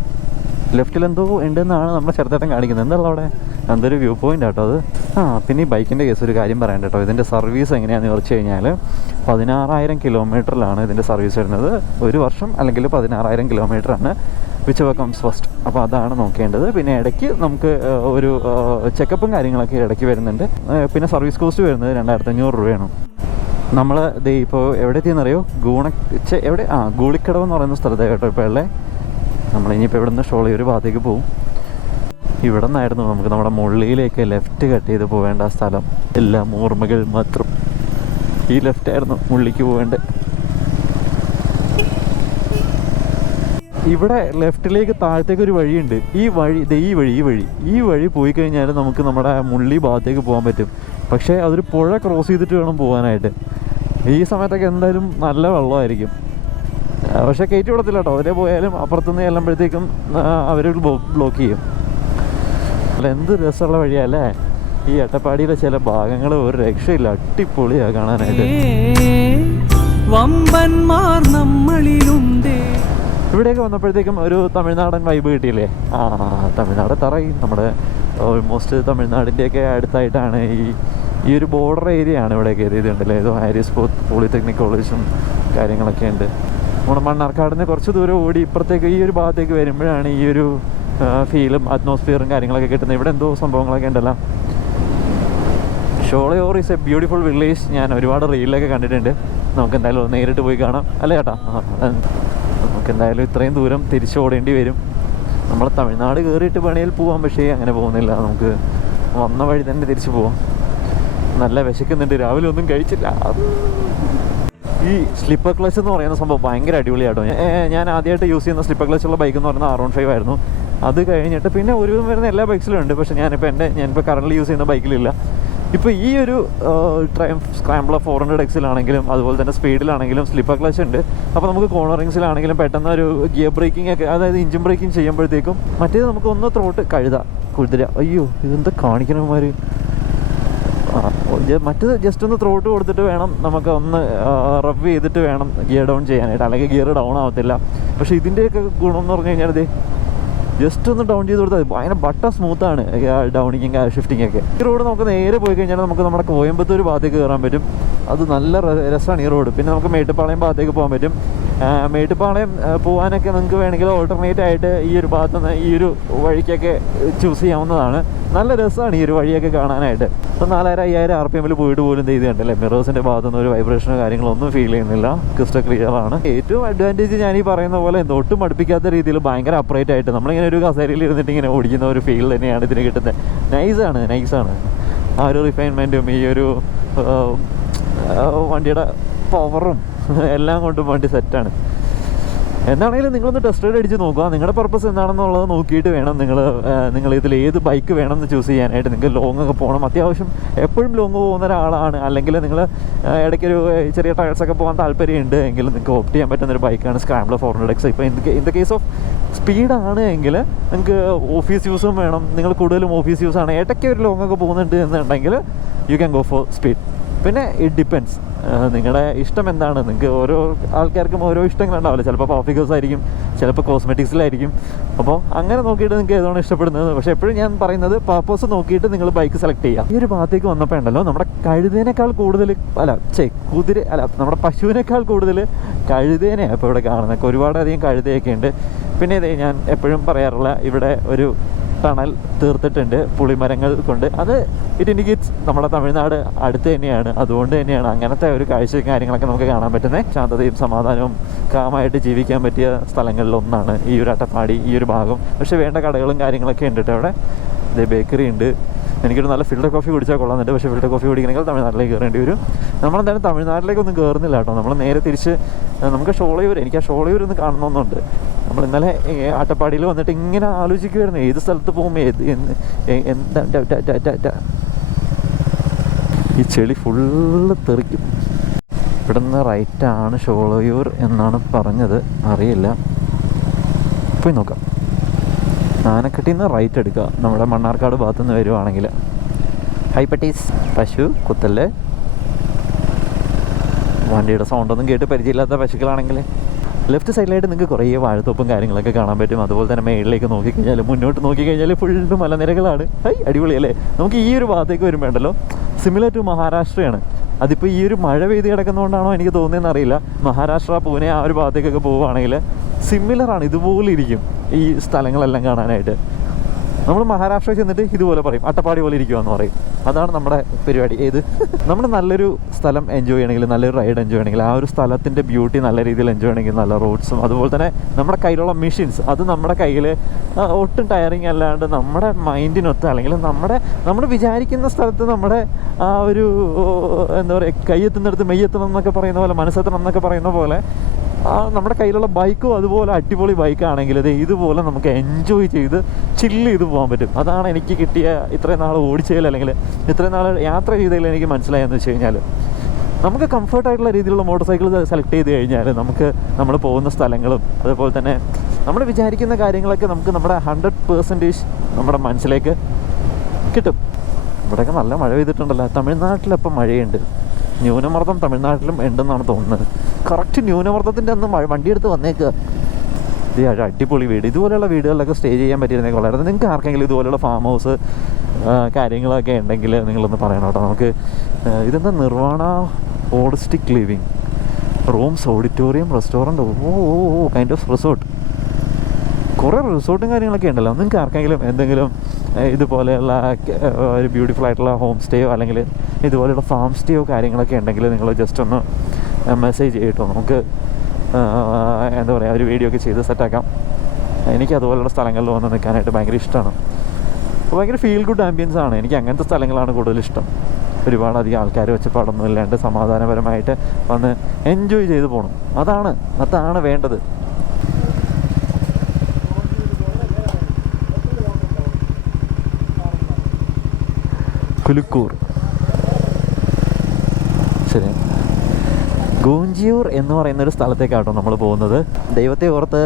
ലെഫ്റ്റിൽ എന്തോ ഉണ്ടെന്നാണ് നമ്മുടെ ചെറുതായിട്ടും കാണിക്കുന്നത്. എന്താണല്ലോ അവിടെ? എന്തൊരു വ്യൂ പോയിൻ്റ് ആട്ടോ അത്. പിന്നെ ഈ ബൈക്കിൻ്റെ കേസ് ഒരു കാര്യം പറയണ്ട കേട്ടോ. ഇതിൻ്റെ സർവീസ് എങ്ങനെയാണെന്ന് ചോദിച്ചു കഴിഞ്ഞാൽ 16,000 കിലോമീറ്ററിലാണ് ഇതിൻ്റെ സർവീസ് വരുന്നത്. ഒരു വർഷം അല്ലെങ്കിൽ 16,000 കിലോമീറ്ററാണ് വിച്ച് കംസ് ഫസ്റ്റ്. അപ്പോൾ അതാണ് നോക്കേണ്ടത്. പിന്നെ ഇടയ്ക്ക് നമുക്ക് ഒരു ചെക്കപ്പും കാര്യങ്ങളൊക്കെ ഇടയ്ക്ക് വരുന്നുണ്ട്. പിന്നെ സർവീസ് കോസ്റ്റ് വരുന്നത് 2,500 രൂപയാണ്. നമ്മൾ ഇപ്പോൾ എവിടെ എത്തിയെന്നറിയോ? ഗൂളിക്കടവ് എന്ന് പറയുന്ന സ്ഥലത്ത് കേട്ടോ ഇപ്പോൾ ഉള്ളത്. നമ്മളിനിയിപ്പോൾ ഇവിടെ നിന്ന് ഷോളയൂർ ഭാഗത്തേക്ക് പോകും. ഇവിടെ നിന്നായിരുന്നു നമുക്ക് നമ്മുടെ മുള്ളിയിലേക്ക് ലെഫ്റ്റ് കട്ട് ചെയ്ത് പോവേണ്ട സ്ഥലം. എല്ലാം ഓർമ്മകൾ മാത്രം. ഈ ലെഫ്റ്റായിരുന്നു മുള്ളിക്ക് പോവേണ്ടത്. ഇവിടെ ലെഫ്റ്റിലേക്ക് താഴത്തേക്ക് ഒരു വഴിയുണ്ട്. ഈ വഴി പോയി കഴിഞ്ഞാൽ നമുക്ക് നമ്മുടെ മുള്ളി ഭാഗത്തേക്ക് പോകാൻ പറ്റും. പക്ഷേ അതൊരു പുഴ ക്രോസ് ചെയ്തിട്ട് വേണം പോകാനായിട്ട്. ഈ സമയത്തൊക്കെ എന്തായാലും നല്ല വെള്ളമായിരിക്കും. പക്ഷേ കയറ്റി വിടത്തില്ല കേട്ടോ. അതിലെ പോയാലും അപ്പുറത്തുനിന്ന് ചെല്ലുമ്പോഴത്തേക്കും അവർ ബ്ലോക്ക് ചെയ്യും. അല്ല, എന്ത് രസമുള്ള വഴിയല്ലേ ഈ അട്ടപ്പാടിയിലെ ചില ഭാഗങ്ങൾ. ഒരു രക്ഷയില്ല, അടിപൊളിയാണ് കാണാനായിട്ട്. വമ്പന്മാർ നമ്മളിലുണ്ടേ. ഇവിടെയൊക്കെ വന്നപ്പോഴത്തേക്കും ഒരു തമിഴ്നാടൻ വൈബ് കിട്ടിയില്ലേ? തമിഴ്നാട് തറയും നമ്മുടെ ഓൾമോസ്റ്റ് തമിഴ്നാടിൻ്റെയൊക്കെ അടുത്തായിട്ടാണ് ഈ ഒരു ബോർഡർ ഏരിയ ആണ് ഇവിടെയൊക്കെ എഴുതിയിട്ടുണ്ടല്ലേ. ഏതോ ഹാരിസ് പോളിടെക്നിക് കോളേജും കാര്യങ്ങളൊക്കെ ഉണ്ട്. നമ്മുടെ മണ്ണാർക്കാടിന് കുറച്ച് ദൂരം ഓടി ഇപ്പുറത്തേക്ക് ഈ ഒരു ഭാഗത്തേക്ക് വരുമ്പോഴാണ് ഈ ഒരു ഫീലും അറ്റ്മോസ്ഫിയറും കാര്യങ്ങളൊക്കെ കിട്ടുന്നത്. ഇവിടെ എന്തോ സംഭവങ്ങളൊക്കെ ഉണ്ടല്ലോ. Sholayur is A beautiful village. ഞാൻ ഒരുപാട് റീലിലൊക്കെ കണ്ടിട്ടുണ്ട്. നമുക്ക് എന്തായാലും നേരിട്ട് പോയി കാണാം അല്ലേ ചേട്ടാ? നമുക്ക് എന്തായാലും ഇത്രയും ദൂരം തിരിച്ചോടേണ്ടി വരും. നമ്മൾ തമിഴ്നാട് കയറിയിട്ട് പണിയിൽ പോകാം, പക്ഷേ അങ്ങനെ പോകുന്നില്ല. നമുക്ക് വന്ന വഴി തന്നെ തിരിച്ചു പോവാം. നല്ല വിശക്കുന്നുണ്ട്, രാവിലെ ഒന്നും കഴിച്ചില്ല. ഈ സ്ലിപ്പർ ക്ലച്ച് എന്ന് പറയുന്ന സംഭവം ഭയങ്കര അടിപൊളിയാട്ടോ. ഞാൻ ആദ്യമായിട്ട് യൂസ് ചെയ്യുന്ന സ്ലിപ്പർ ക്ലച്ചുള്ള ബൈക്ക് എന്ന് പറയുന്നത് R15 ആയിരുന്നു. അത് കഴിഞ്ഞിട്ട് പിന്നെ ഒരുവിധം വരുന്ന എല്ലാ ബൈക്സിലും ഉണ്ട്. പക്ഷേ ഞാനിപ്പോൾ കറൻ്റ് യൂസ് ചെയ്യുന്ന ബൈക്കിലില്ല. ഇപ്പോൾ ഈ ഒരു ട്രയംഫ് സ്ക്രാംബ്ലർ 400Xലാണെങ്കിലും അതുപോലെ തന്നെ സ്പീഡിലാണെങ്കിലും സ്ലിപ്പർ ക്ലച്ച് ഉണ്ട്. അപ്പോൾ നമുക്ക് കോർണറിങ്സിലാണെങ്കിലും പെട്ടെന്ന് ഒരു ഗിയർ ബ്രേക്കിംഗ് ഒക്കെ, അതായത് ഇഞ്ചിൻ ബ്രേക്കിംഗ് ചെയ്യുമ്പോഴത്തേക്കും മറ്റേത് നമുക്ക് ഒന്ന് ത്രോട്ട് കുതിര. അയ്യോ, ഇതെന്താ കാണിക്കണമാർ. മറ്റേത് ജസ്റ്റ് ഒന്ന് ത്രോട്ട് കൊടുത്തിട്ട് വേണം നമുക്ക് ഒന്ന് റബ് ചെയ്തിട്ട് വേണം ഗിയർ ഡൗൺ ചെയ്യാനായിട്ട്, അല്ലെങ്കിൽ ഗിയർ ഡൗൺ ആവത്തില്ല. പക്ഷേ ഇതിൻ്റെയൊക്കെ ഗുണം എന്ന് പറഞ്ഞു കഴിഞ്ഞാൽ ജസ്റ്റ് ഒന്ന് ഡൗൺ ചെയ്ത് കൊടുത്താൽ ഭയങ്കര ബട്ട സ്മൂത്താണ് ഡൗണിങ്ങും ഷിഫ്റ്റിംഗ് ഒക്കെ. ഈ റോഡ് നമുക്ക് നേരെ പോയി കഴിഞ്ഞാൽ നമുക്ക് നമ്മുടെ കോയമ്പത്തൂർ ഭാഗത്തേക്ക് കയറാൻ പറ്റും. അത് നല്ല രസമാണ് ഈ റോഡ്. പിന്നെ നമുക്ക് മേട്ടുപ്പാളയം ഭാഗത്തേക്ക് പോകാൻ പറ്റും. മേട്ടുപ്പാളയം പോകാനൊക്കെ നിങ്ങൾക്ക് വേണമെങ്കിൽ ഓൾട്ടർനേറ്റ് ആയിട്ട് ഈ ഒരു ഭാഗത്തുനിന്ന് ഈ ഒരു വഴിക്കൊക്കെ ചൂസ് ചെയ്യാവുന്നതാണ്. നല്ല രസമാണ് ഈ ഒരു വഴിയൊക്കെ കാണാനായിട്ട്. ഇപ്പം 4000-5000 RPM പോയിട്ട് പോലും ചെയ്ത് കണ്ടല്ലേ. മിറേഴ്സിൻ്റെ ഭാഗത്തുനിന്ന് ഒരു വൈബ്രേഷനോ കാര്യങ്ങളൊന്നും ഫീൽ ചെയ്യുന്നില്ല. ക്രിസ്റ്റൽ ക്ലിയർ ആണ്. ഏറ്റവും അഡ്വാൻറ്റേജ് ഞാൻ ഈ പറയുന്ന പോലെ ഒട്ടും അടുപ്പിക്കാത്ത രീതിയിൽ ഭയങ്കര അപ്രൈറ്റ് ആയിട്ട് നമ്മളിങ്ങനെ ഒരു കസേരയിൽ ഇരുന്നിട്ട് ഇങ്ങനെ ഓടിക്കുന്ന ഒരു ഫീൽ തന്നെയാണ് ഇതിന് കിട്ടുന്നത്. നൈസാണ്. ആ ഒരു റിഫൈൻമെൻറ്റും ഈ ഒരു വണ്ടിയുടെ പവറും എല്ലാം കൊണ്ടും വണ്ടി സെറ്റാണ്. എന്താണെങ്കിലും നിങ്ങളൊന്ന് ടെസ്റ്റ് റൈഡ് അടിച്ച് നോക്കുക. നിങ്ങളുടെ പർപ്പസ് എന്താണെന്നുള്ളത് നോക്കിയിട്ട് വേണം നിങ്ങൾ ഇതിൽ ഏത് ബൈക്ക് വേണമെന്ന് ചൂസ് ചെയ്യാനായിട്ട്. നിങ്ങൾക്ക് ലോങ് ഒക്കെ പോകണം, അത്യാവശ്യം എപ്പോഴും ലോങ് പോകുന്ന ഒരാളാണ്, അല്ലെങ്കിൽ നിങ്ങൾ ഇടയ്ക്കൊരു ചെറിയ ടയർസൊക്കെ പോകാൻ താല്പര്യമുണ്ട് എങ്കിൽ നിങ്ങൾക്ക് ഓപ്റ്റ് ചെയ്യാൻ പറ്റുന്നൊരു ബൈക്കാണ് സ്ക്രാംബ്ലർ 400X. ഇപ്പോൾ ഇൻ ദ കേസ് ഓഫ് സ്പീഡാണ് എങ്കിൽ നിങ്ങൾക്ക് ഓഫീസ് യൂസും വേണം. നിങ്ങൾ കൂടുതലും ഓഫീസ് യൂസാണ്, ഇടയ്ക്ക് ഒരു ലോങ് ഒക്കെ പോകുന്നുണ്ട് എന്നുണ്ടെങ്കിൽ you can go for speed. പിന്നെ ഇറ്റ് ഡിപ്പെൻസ്, നിങ്ങളുടെ ഇഷ്ടം എന്താണ്. നിങ്ങൾക്ക് ഓരോ ആൾക്കാർക്കും ഓരോ ഇഷ്ടങ്ങളുണ്ടാവില്ല. ചിലപ്പോൾ പവർ ഫിഗേഴ്സ് ആയിരിക്കും, ചിലപ്പോൾ കോസ്മെറ്റിക്സിലായിരിക്കും. അപ്പോൾ അങ്ങനെ നോക്കിയിട്ട് നിങ്ങൾക്ക് ഏതാണ് ഇഷ്ടപ്പെടുന്നത്. പക്ഷേ എപ്പോഴും ഞാൻ പറയുന്നത് പർപ്പസ് നോക്കിയിട്ട് നിങ്ങൾ ബൈക്ക് സെലക്ട് ചെയ്യുക. ഈ ഒരു ഭാഗത്തേക്ക് വന്നപ്പോൾ ഉണ്ടല്ലോ, നമ്മുടെ കഴുതേനേക്കാൾ കൂടുതൽ നമ്മുടെ പശുവിനേക്കാൾ കൂടുതൽ കഴുതേനെയാണ് ഇപ്പോൾ ഇവിടെ കാണുന്നത്. ഒരുപാടധികം കഴുതയൊക്കെ ഉണ്ട്. പിന്നെ ഇതേ ഞാൻ എപ്പോഴും പറയാറുള്ള ഇവിടെ ഒരു ടണൽ തീർത്തിട്ടുണ്ട് പുളിമരങ്ങൾ കൊണ്ട്. അത് ഇറ്റ് ഇൻഡിക്കേറ്റ്സ് നമ്മുടെ തമിഴ്നാട് അടുത്ത് തന്നെയാണ്. അതുകൊണ്ട് തന്നെയാണ് അങ്ങനത്തെ ഒരു കാഴ്ചയും കാര്യങ്ങളൊക്കെ നമുക്ക് കാണാൻ പറ്റുന്നത്. ശാന്തതയും സമാധാനവും കാമായിട്ട് ജീവിക്കാൻ പറ്റിയ സ്ഥലങ്ങളിലൊന്നാണ് ഈ ഒരു അട്ടപ്പാടി, ഈ ഒരു ഭാഗം. പക്ഷേ വേണ്ട കടകളും കാര്യങ്ങളൊക്കെ ഉണ്ട് കേട്ടോ അവിടെ. ഇതേ ബേക്കറി ഉണ്ട്. എനിക്കൊരു നല്ല ഫിൽറ്റർ കോഫി കുടിച്ചാൽ കൊള്ളാമെന്നുണ്ട്. പക്ഷേ ഫിൽറ്റർ കോഫി കുടിക്കണമെങ്കിൽ തമിഴ്നാട്ടിലേക്ക് കയറേണ്ടി വരും. നമ്മളെന്തായാലും തമിഴ്നാട്ടിലേക്കൊന്നും കയറുന്നില്ല കേട്ടോ. നമ്മൾ നേരെ തിരിച്ച് നമുക്ക് എനിക്ക് ആ ഷോളയൂർ ഒന്ന് കാണണമെന്നുണ്ട്. നമ്മൾ ഇന്നലെ അട്ടപ്പാടിയിൽ വന്നിട്ട് ഇങ്ങനെ ആലോചിക്കുമായിരുന്നു ഏത് സ്ഥലത്ത് പോകുമ്പോൾ ഈ ചെളി ഫുള്ള് തെറിക്കും. ഇവിടുന്ന് റൈറ്റാണ് ഷോളയൂർ എന്നാണ് പറഞ്ഞത്, അറിയില്ല, പോയി നോക്കാം. ആനക്കട്ടിയിൽ നിന്ന് റൈറ്റ് എടുക്കുക നമ്മുടെ മണ്ണാർക്കാട് ഭാഗത്തു നിന്ന് വരുവാണെങ്കിൽ. ഹൈപ്പട്ടീസ് പശു കുത്തല്ലേ. വണ്ടിയുടെ സൗണ്ടൊന്നും കേട്ട് പരിചയമില്ലാത്ത പശുക്കളാണെങ്കിൽ ലെഫ്റ്റ് സൈഡിലായിട്ട് നിങ്ങൾക്ക് കുറേ വാഴത്തോപ്പും കാര്യങ്ങളൊക്കെ കാണാൻ പറ്റും. അതുപോലെ തന്നെ മേളിലേക്ക് നോക്കിക്കഴിഞ്ഞാൽ, മുന്നോട്ട് നോക്കിക്കഴിഞ്ഞാൽ ഫുള്ള് മലനിരകളാണ്. അടിപൊളിയല്ലേ. നമുക്ക് ഈ ഒരു ഭാഗത്തേക്ക് വരുമ്പോണ്ടല്ലോ സിമിലർ ടു മഹാരാഷ്ട്രയാണ്. അതിപ്പോൾ ഈ ഒരു മഴ പെയ്ത് കിടക്കുന്നതുകൊണ്ടാണോ എനിക്ക് തോന്നിയെന്ന് അറിയില്ല. മഹാരാഷ്ട്ര പൂനെ ആ ഒരു ഭാഗത്തേക്കൊക്കെ പോവുകയാണെങ്കിൽ സിമിലറാണ്, ഇതുപോലെ ഇരിക്കും ഈ സ്ഥലങ്ങളെല്ലാം കാണാനായിട്ട്. നമ്മൾ മഹാരാഷ്ട്ര ചെന്നിട്ട് ഇതുപോലെ പറയും, അട്ടപ്പാടി പോലെ ഇരിക്കുമെന്ന് പറയും. അതാണ് നമ്മുടെ പരിപാടി. ഏത് നമ്മൾ നല്ലൊരു സ്ഥലം എൻജോയ് ചെയ്യണമെങ്കിൽ, നല്ലൊരു റൈഡ് എൻജോയ് ചെയ്യണമെങ്കിൽ, ആ ഒരു സ്ഥലത്തിൻ്റെ ബ്യൂട്ടി നല്ല രീതിയിൽ എൻജോയ് ചെയ്യണമെങ്കിൽ നല്ല റോഡ്സും അതുപോലെ തന്നെ നമ്മുടെ കയ്യിലുള്ള മെഷീൻസ് അത് നമ്മുടെ കയ്യിൽ ഒട്ടും ടയറിങ് അല്ലാണ്ട് നമ്മുടെ മൈൻഡിനൊത്ത്, അല്ലെങ്കിൽ നമ്മൾ വിചാരിക്കുന്ന സ്ഥലത്ത് നമ്മുടെ ആ ഒരു എന്താ പറയുക, കൈയെത്തുന്നിടത്ത് മെയ്യെത്തണം എന്നൊക്കെ പറയുന്ന പോലെ, മനസ്സെത്തണം എന്നൊക്കെ പറയുന്ന പോലെ നമ്മുടെ കയ്യിലുള്ള ബൈക്കും അതുപോലെ അടിപൊളി ബൈക്കാണെങ്കിൽ ഇതുപോലെ നമുക്ക് എൻജോയ് ചെയ്ത് ചില്ല് ചെയ്ത് പോകാൻ പറ്റും. അതാണ് എനിക്ക് കിട്ടിയ ഇത്രയും നാൾ ഓടിച്ചതിൽ, അല്ലെങ്കിൽ ഇത്രയും നാൾ യാത്ര ചെയ്തതിൽ എനിക്ക് മനസ്സിലായെന്ന് വെച്ച് കഴിഞ്ഞാൽ, നമുക്ക് കംഫർട്ടായിട്ടുള്ള രീതിയിലുള്ള മോട്ടോർ സൈക്കിൾ സെലക്ട് ചെയ്ത് കഴിഞ്ഞാൽ നമുക്ക് നമ്മൾ പോകുന്ന സ്ഥലങ്ങളും അതുപോലെ തന്നെ നമ്മൾ വിചാരിക്കുന്ന കാര്യങ്ങളൊക്കെ നമുക്ക് നമ്മുടെ 100% നമ്മുടെ മനസ്സിലേക്ക് കിട്ടും. ഇവിടെയൊക്കെ നല്ല മഴ പെയ്തിട്ടുണ്ടല്ലോ. തമിഴ്നാട്ടിലപ്പം മഴയുണ്ട്. ന്യൂനമർദ്ദം തമിഴ്നാട്ടിലും ഉണ്ടെന്നാണ് തോന്നുന്നത്. കറക്റ്റ് ന്യൂനമർദ്ദത്തിൻ്റെ അന്ന് വണ്ടിയെടുത്ത് വന്നേക്കുക. ഇത് അടിപൊളി വീട്. ഇതുപോലെയുള്ള വീടുകളിലൊക്കെ സ്റ്റേ ചെയ്യാൻ പറ്റിയിരുന്നെങ്കിൽ വളരെ, നിങ്ങൾക്ക് ആർക്കെങ്കിലും ഇതുപോലെയുള്ള ഫാം ഹൗസ് കാര്യങ്ങളൊക്കെ ഉണ്ടെങ്കിൽ നിങ്ങളൊന്ന് പറയണം കേട്ടോ. നമുക്ക് ഇതെന്താ nirvana holistic living, rooms, auditorium, restaurant, kind of resort. കുറേ റിസോർട്ടും കാര്യങ്ങളൊക്കെ ഉണ്ടല്ലോ. നിങ്ങൾക്ക് ആർക്കെങ്കിലും എന്തെങ്കിലും ഇതുപോലെയുള്ള ഒരു ബ്യൂട്ടിഫുൾ ആയിട്ടുള്ള ഹോം സ്റ്റേയോ അല്ലെങ്കിൽ ഇതുപോലെയുള്ള ഫാം സ്റ്റേയോ കാര്യങ്ങളൊക്കെ ഉണ്ടെങ്കിൽ നിങ്ങൾ ജസ്റ്റ് ഒന്ന് മെസ്സേജ് ചെയ്യട്ടോ. നമുക്ക് എന്താ പറയുക, ഒരു വീഡിയോ ഒക്കെ ചെയ്ത് സെറ്റാക്കാം. എനിക്ക് അതുപോലെയുള്ള സ്ഥലങ്ങളിൽ വന്ന് നിൽക്കാനായിട്ട് ഭയങ്കര ഇഷ്ടമാണ്. അപ്പോൾ ഭയങ്കര ഫീൽ ഗുഡ് ആംബിയൻസ് ആണ്. എനിക്ക് അങ്ങനത്തെ സ്ഥലങ്ങളാണ് കൂടുതലിഷ്ടം. ഒരുപാടധികം ആൾക്കാർ വെച്ചപ്പാടൊന്നും ഇല്ലാണ്ട് സമാധാനപരമായിട്ട് വന്ന് എൻജോയ് ചെയ്ത് പോകണം. അതാണ് വേണ്ടത്. കുലുക്കൂർ, ശരി, ഗൂഞ്ചിയൂർ എന്ന് പറയുന്നൊരു സ്ഥലത്തേക്കാട്ടോ നമ്മൾ പോകുന്നത്. ദൈവത്തെ ഓർത്ത്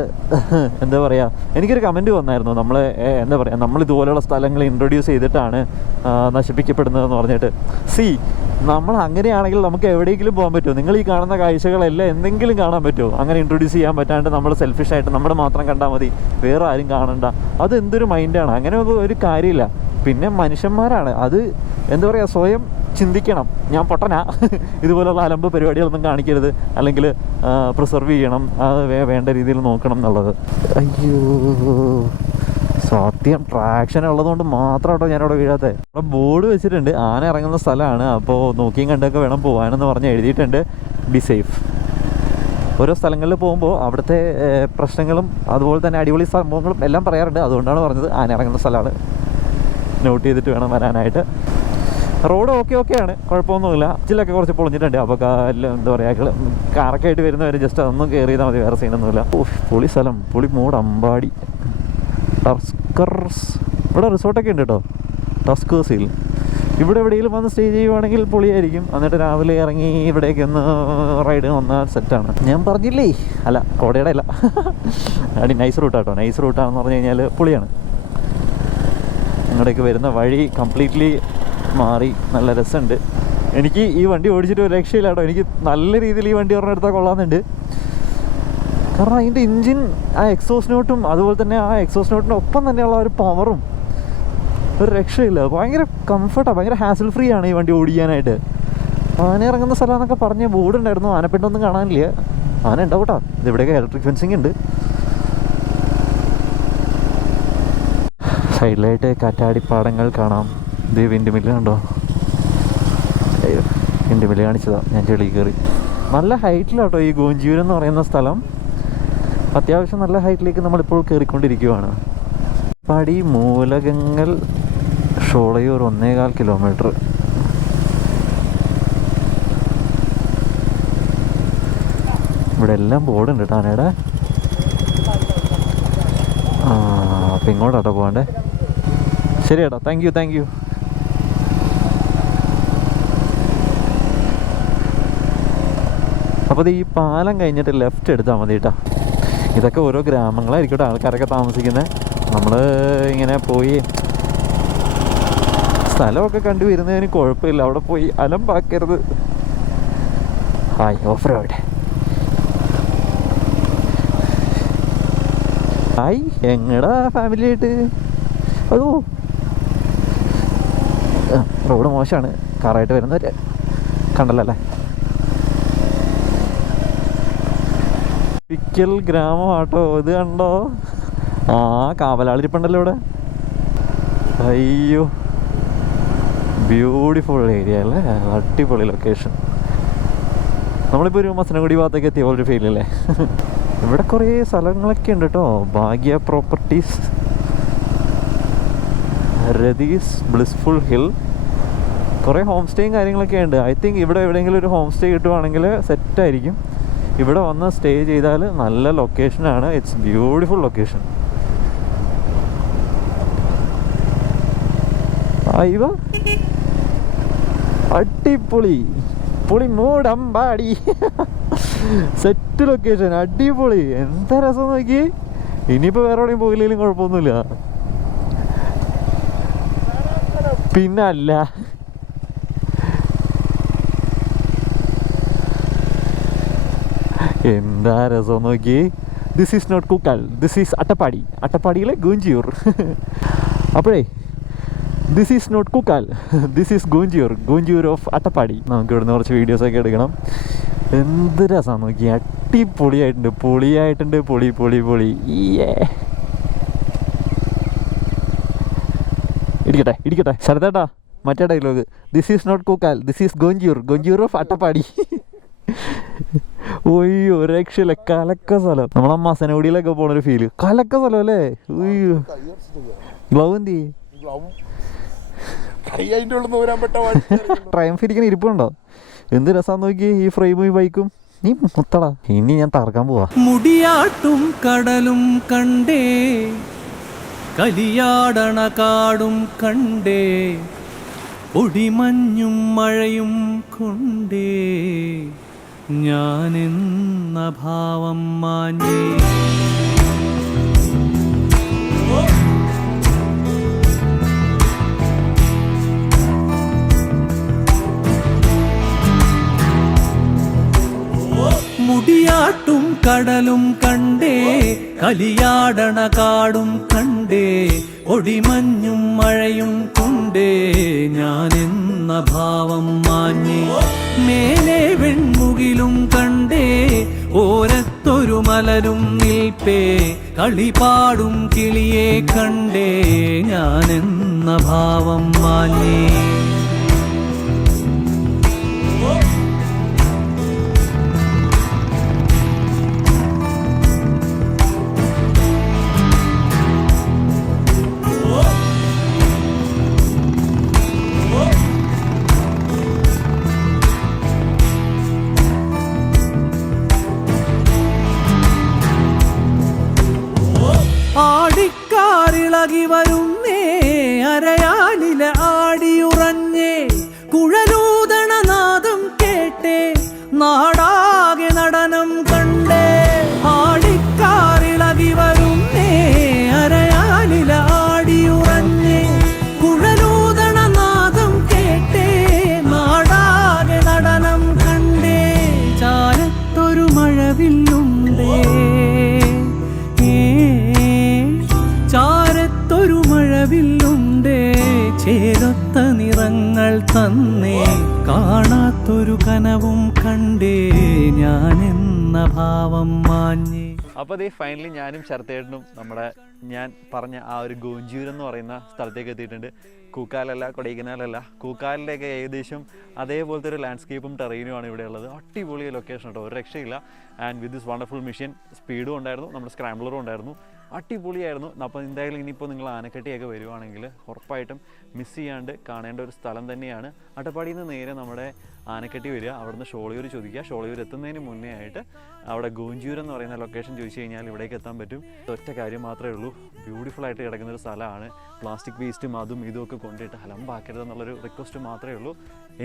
എന്താ പറയുക, എനിക്കൊരു കമൻറ്റ് വന്നായിരുന്നു, നമ്മൾ എന്താ പറയുക, നമ്മൾ ഇതുപോലെയുള്ള സ്ഥലങ്ങൾ ഇൻട്രൊഡ്യൂസ് ചെയ്തിട്ടാണ് നശിപ്പിക്കപ്പെടുന്നതെന്ന് പറഞ്ഞിട്ട്. നമ്മൾ അങ്ങനെയാണെങ്കിൽ നമുക്ക് എവിടെയെങ്കിലും പോകാൻ പറ്റുമോ? നിങ്ങൾ ഈ കാണുന്ന കാഴ്ചകളെല്ലാം എന്തെങ്കിലും കാണാൻ പറ്റുമോ? അങ്ങനെ ഇൻട്രൊഡ്യൂസ് ചെയ്യാൻ പറ്റാണ്ട് നമ്മൾ സെൽഫിഷായിട്ട് നമ്മൾ മാത്രം കണ്ടാൽ മതി, വേറെ ആരും കാണണ്ട. അത് എന്തൊരു മൈൻഡാണ്? അങ്ങനെ ഒരു കാര്യമില്ല. പിന്നെ മനുഷ്യന്മാരാണ് അത്, എന്താ പറയുക, സ്വയം ചിന്തിക്കണം. ഞാൻ പൊട്ടനാ, ഇതുപോലുള്ള അലമ്പ് പരിപാടികളൊന്നും കാണിക്കരുത്, അല്ലെങ്കിൽ പ്രിസർവ് ചെയ്യണം, അത് വേണ്ട രീതിയിൽ നോക്കണം എന്നുള്ളത്. അയ്യോ സത്യം, ട്രാക്ഷൻ ഉള്ളതുകൊണ്ട് മാത്രം കേട്ടോ ഞാനവിടെ വീഴാത്തത്. അവിടെ ബോർഡ് വെച്ചിട്ടുണ്ട്, ആന ഇറങ്ങുന്ന സ്ഥലമാണ്, അപ്പോൾ നോക്കിയും കണ്ടൊക്കെ വേണം പോകാനെന്ന് പറഞ്ഞ് എഴുതിയിട്ടുണ്ട്, ബി സേഫ്. ഓരോ സ്ഥലങ്ങളിൽ പോകുമ്പോൾ അവിടുത്തെ പ്രശ്നങ്ങളും അതുപോലെ തന്നെ അടിപൊളി സംഭവങ്ങളും എല്ലാം പറയാറുണ്ട്. അതുകൊണ്ടാണ് പറഞ്ഞത് ആന ഇറങ്ങുന്ന സ്ഥലമാണ്, നോട്ട് ചെയ്തിട്ട് വേണം വരാനായിട്ട്. റോഡ് ഓക്കെയാണ്, കുഴപ്പമൊന്നുമില്ല. ഇതിലൊക്കെ കുറച്ച് പൊളിഞ്ഞിട്ടുണ്ട്. അപ്പോൾ എന്താ പറയുക, കാറൊക്കെ ആയിട്ട് വരുന്നവർ ജസ്റ്റ് അതൊന്നും കയറി ചെയ്താൽ മതി, വേറെ സീനൊന്നുമില്ല. പൊളി സ്ഥലം, പൊളി മൂട്. അമ്പാടി ടസ്കർസ്, ഇവിടെ റിസോർട്ടൊക്കെ ഉണ്ട് കേട്ടോ, ടസ്കേഴ്സിൽ. ഇവിടെ എവിടെയെങ്കിലും വന്ന് സ്റ്റേ ചെയ്യുവാണെങ്കിൽ പൊളിയായിരിക്കും. എന്നിട്ട് രാവിലെ ഇറങ്ങി ഇവിടേക്ക് ഒന്ന് റൈഡ് വന്നാൽ സെറ്റാണ്. ഞാൻ പറഞ്ഞില്ലേ, അല്ല കോടയുടെ അല്ല, അടി നൈസ് റൂട്ടാട്ടോ. നൈസ് റൂട്ടാണെന്ന് പറഞ്ഞു കഴിഞ്ഞാൽ പൊളിയാണ്. ഇങ്ങോട്ടേക്ക് വരുന്ന വഴി കംപ്ലീറ്റ്ലി മാറി, നല്ല രസമുണ്ട്. എനിക്ക് ഈ വണ്ടി ഓടിച്ചിട്ട് ഒരു രക്ഷയില്ല കേട്ടോ. എനിക്ക് നല്ല രീതിയിൽ ഈ വണ്ടി ഒരെണ്ണം കൊള്ളാമെന്നുണ്ട്. കാരണം അതിൻ്റെ എൻജിൻ, ആ എക്സോസ്റ്റ് നോട്ടും അതുപോലെ തന്നെ ആ എക്സോസ്റ്റ് നോട്ടിൻ്റെ ഒപ്പം തന്നെയുള്ള ഒരു പവറും ഒരു രക്ഷയില്ല. ഭയങ്കര കംഫർട്ടാണ്, ഭയങ്കര ഹാസിൽ ഫ്രീ ആണ് ഈ വണ്ടി ഓടിക്കാനായിട്ട്. ആന ഇറങ്ങുന്ന സ്ഥലം എന്നൊക്കെ പറഞ്ഞ് ബോർഡ് ഉണ്ടായിരുന്നു, ആനപ്പിണ്ടൊന്നും കാണാനില്ല. ആന ഉണ്ടാവും കേട്ടോ. ഇതിവിടെയൊക്കെ ഇലക്ട്രിക് ഫെൻസിങ് ഉണ്ട്. സൈഡിലായിട്ട് കാറ്റാടിപ്പാടങ്ങൾ കാണാം. ഇത് വിൻഡ് മില്ല് കണ്ടോ? വിൻഡ് മില്ല് കാണിച്ചതാ, ഞാൻ ചെളി കയറി. നല്ല ഹൈറ്റിലാട്ടോ ഈ ഗോഞ്ചിയൂർ എന്ന് പറയുന്ന സ്ഥലം. അത്യാവശ്യം നല്ല ഹൈറ്റിലേക്ക് നമ്മളിപ്പോൾ കയറിക്കൊണ്ടിരിക്കുകയാണ്. പടി മൂലകങ്ങൾ ഷോളയൂർ 1.25 കിലോമീറ്റർ. ഇവിടെ എല്ലാം ബോർഡുണ്ട് കേട്ടോ ആനയുടെ. അപ്പം ഇങ്ങോട്ടാട്ടോ പോകണ്ടേ. ശരി ഏട്ടാ, താങ്ക് യു. അപ്പോൾ ഈ പാലം കഴിഞ്ഞിട്ട് ലെഫ്റ്റ് എടുത്താൽ മതി കേട്ടോ. ഇതൊക്കെ ഓരോ ഗ്രാമങ്ങളായിരിക്കും ആൾക്കാരൊക്കെ താമസിക്കുന്നത്. നമ്മൾ ഇങ്ങനെ പോയി സ്ഥലമൊക്കെ കണ്ടു വരുന്നതിന് കുഴപ്പമില്ല, അവിടെ പോയി അലമ്പാക്കരുത്. Hi off road. ഹായ്, എങ്ങടാ ഫാമിലി ആയിട്ട്? അതോ റോഡ് മോശമാണ്, കാറായിട്ട് വരുന്നവർ കണ്ടല്ലോ അല്ലേ. പിക്കൽ ഗ്രാമമാട്ടോ ഇത്, കണ്ടോ? കാവലാളിരിപ്പുണ്ടല്ലോ ഇവിടെ. അയ്യോ, ബ്യൂട്ടിഫുൾ ഏരിയ അല്ലേ, അടിപൊളി ലൊക്കേഷൻ. നമ്മളിപ്പോൾ ഒരു മസനഗുഡി ഭാഗത്തേക്ക് എത്തിയ പോലൊരു ഫീൽ അല്ലേ. ഇവിടെ കുറേ സ്ഥലങ്ങളൊക്കെ ഉണ്ട് കേട്ടോ. ഭാഗ്യ പ്രോപ്പർട്ടീസ്, രതീസ് ബ്ലിസ്ഫുൾ ഹിൽ, കുറേ ഹോം സ്റ്റേയും കാര്യങ്ങളൊക്കെ ഉണ്ട്. ഐ തിങ്ക് ഇവിടെ എവിടെയെങ്കിലും ഒരു ഹോം സ്റ്റേ കിട്ടുവാണെങ്കിൽ സെറ്റായിരിക്കും. ഇവിടെ വന്ന് സ്റ്റേ ചെയ്താൽ നല്ല ലൊക്കേഷനാണ്. It's beautiful location. അയ്യോ, അടിപൊളി പൊളി മൂഡ് അമ്പാടി. സെറ്റ് ലൊക്കേഷൻ, അടിപൊളി. എന്താ രസം നോക്കി. ഇനിയിപ്പോൾ വേറെ എവിടെയും പോയില്ലെങ്കിലും കുഴപ്പമൊന്നുമില്ല. പിന്നല്ല, എന്താ രസം നോക്കി. This is not Kukkal, this is Attappadi. അട്ടപ്പാടിയിലെ ഗുഞ്ചിയൂർ. അപ്പോഴേ this is not Kukkal, this is Gunjiyur. Gunjiyur of Attappadi. നമുക്ക് ഇവിടുന്ന് കുറച്ച് വീഡിയോസൊക്കെ എടുക്കണം. എന്ത് രസമാണ് നോക്കി. അടിപൊളിയായിട്ടുണ്ട്, പൊളിയായിട്ടുണ്ട്. പൊളി പൊളി പൊളി. ഇരിക്കട്ടെ ഇരിക്കട്ടെ ശരത്തേട്ടാ, മറ്റേ dialogue. This is not Kukkal, this is Gunjiyur. Gunjiyur of Attappadi. ഒയ്യോ, രക്ഷയില്ല. കലക്ക സ്ഥലം. നമ്മളെ മസനഗുഡിയിലൊക്കെ പോണൊരു ഫീല്. കലക്ക സ്ഥലം അല്ലേ. ഒയ്യോ, ഗ്ലൗ എന്ത് ചെയ്യും? ട്രയംഫ് ഇരിക്കുന്ന ഇരിപ്പുണ്ടോ? എന്ത് രസാന്ന് നോക്കി ഈ ഫ്രെയിമും ഈ ബൈക്കും. നീ മുത്തടാ, ഇനി ഞാൻ തറക്കാൻ പോവാ. മുടിയാട്ടും കടലും കണ്ടേ, കലിയാടണ കാടും കണ്ടേ, പൊടിമഞ്ഞും മഴയും കൊണ്ടേ, ഞാനെന്ന ഭാവം മാഞ്ഞേ. മുടിയാട്ടും കടലും കണ്ടേ, കലിയാടണ കാടും കണ്ടേ, ഒടിമഞ്ഞും മഴയും കൊണ്ടേ, ഞാനെന്ന ഭാവം മാഞ്ഞേ. മേലെ വെൺമുകിലും കണ്ടേ, ഓരത്തൊരു മലരും നിൽപ്പേ, കളിപാടും കിളിയെ കണ്ടേ, ഞാനെന്ന ഭാവം മാഞ്ഞേ. ആടിക്കാറിളകി വരുന്നേ, അരയാലിലെ ആടിയുറഞ്ഞേ, കുഴലൂതണ നാദം കേട്ടേ, നാടാകെ നടനം കണ്ടേ. ആടിക്കാറിളകി വരുന്നേ, അരയാലിലെ ആടിയുറഞ്ഞേ, കുഴലൂതണ നാദം കേട്ടേ, നാടാകെ നടനം കണ്ടേ. ചാരത്തൊരു മഴവില്ലുണ്ടേ, ചാരത്തൊരു മഴവില്ലുണ്ടേ, ചേരൊത്ത നിറങ്ങൾ തന്നേ, കാണാത്തൊരു കനവും കണ്ടേ, ഞാനെന്ന ഭാവം മാഞ്ഞേ. അപ്പോൾ അതേ ഫൈനലി ഞാനും ശരത്തേട്ടനും നമ്മുടെ ഞാൻ പറഞ്ഞ ആ ഒരു ഗുഞ്ചിയൂർ എന്ന് പറയുന്ന സ്ഥലത്തേക്ക് എത്തിയിട്ടുണ്ട്. കൂക്കാലല്ല, കൊടൈക്കനാലല്ല, കൂക്കാലിൻ്റെയൊക്കെ ഏകദേശം അതേപോലത്തെ ഒരു ലാൻഡ്സ്കേപ്പും ടെറൈനുമാണ് ഇവിടെ ഉള്ളത്. അടിപൊളി ലൊക്കേഷൻ കേട്ടോ, ഒരു രക്ഷയില്ല. And with this wonderful machine, സ്പീഡും ഉണ്ടായിരുന്നു, നമ്മുടെ സ്ക്രാംബ്ലറും ഉണ്ടായിരുന്നു. അടിപൊളിയായിരുന്നു. അപ്പോൾ എന്തായാലും ഇനിയിപ്പോൾ നിങ്ങൾ ആനക്കട്ടിയൊക്കെ വരുവാണെങ്കിൽ ഉറപ്പായിട്ടും മിസ് ചെയ്യാണ്ട് കാണേണ്ട ഒരു സ്ഥലം തന്നെയാണ്. അട്ടപ്പാടിയിൽ നിന്ന് നേരെ നമ്മുടെ ആനക്കട്ടി വരിക, അവിടുന്ന് ഷോളയൂർ ചോദിക്കുക. ഷോളയൂർ എത്തുന്നതിന് മുന്നേ ആയിട്ട് അവിടെ ഗുഞ്ചിയൂർ എന്ന് പറയുന്ന ലൊക്കേഷൻ ചോദിച്ചു കഴിഞ്ഞാൽ ഇവിടേക്ക് എത്താൻ പറ്റും. ഒറ്റ കാര്യം മാത്രമേ ഉള്ളൂ, ബ്യൂട്ടിഫുള്ളായിട്ട് കിടക്കുന്നൊരു സ്ഥലമാണ്. പ്ലാസ്റ്റിക് വേസ്റ്റും അതും ഇതുമൊക്കെ കൊണ്ടിട്ട് അലമ്പാക്കരുതെന്നുള്ളൊരു റിക്വസ്റ്റ് മാത്രമേ ഉള്ളൂ.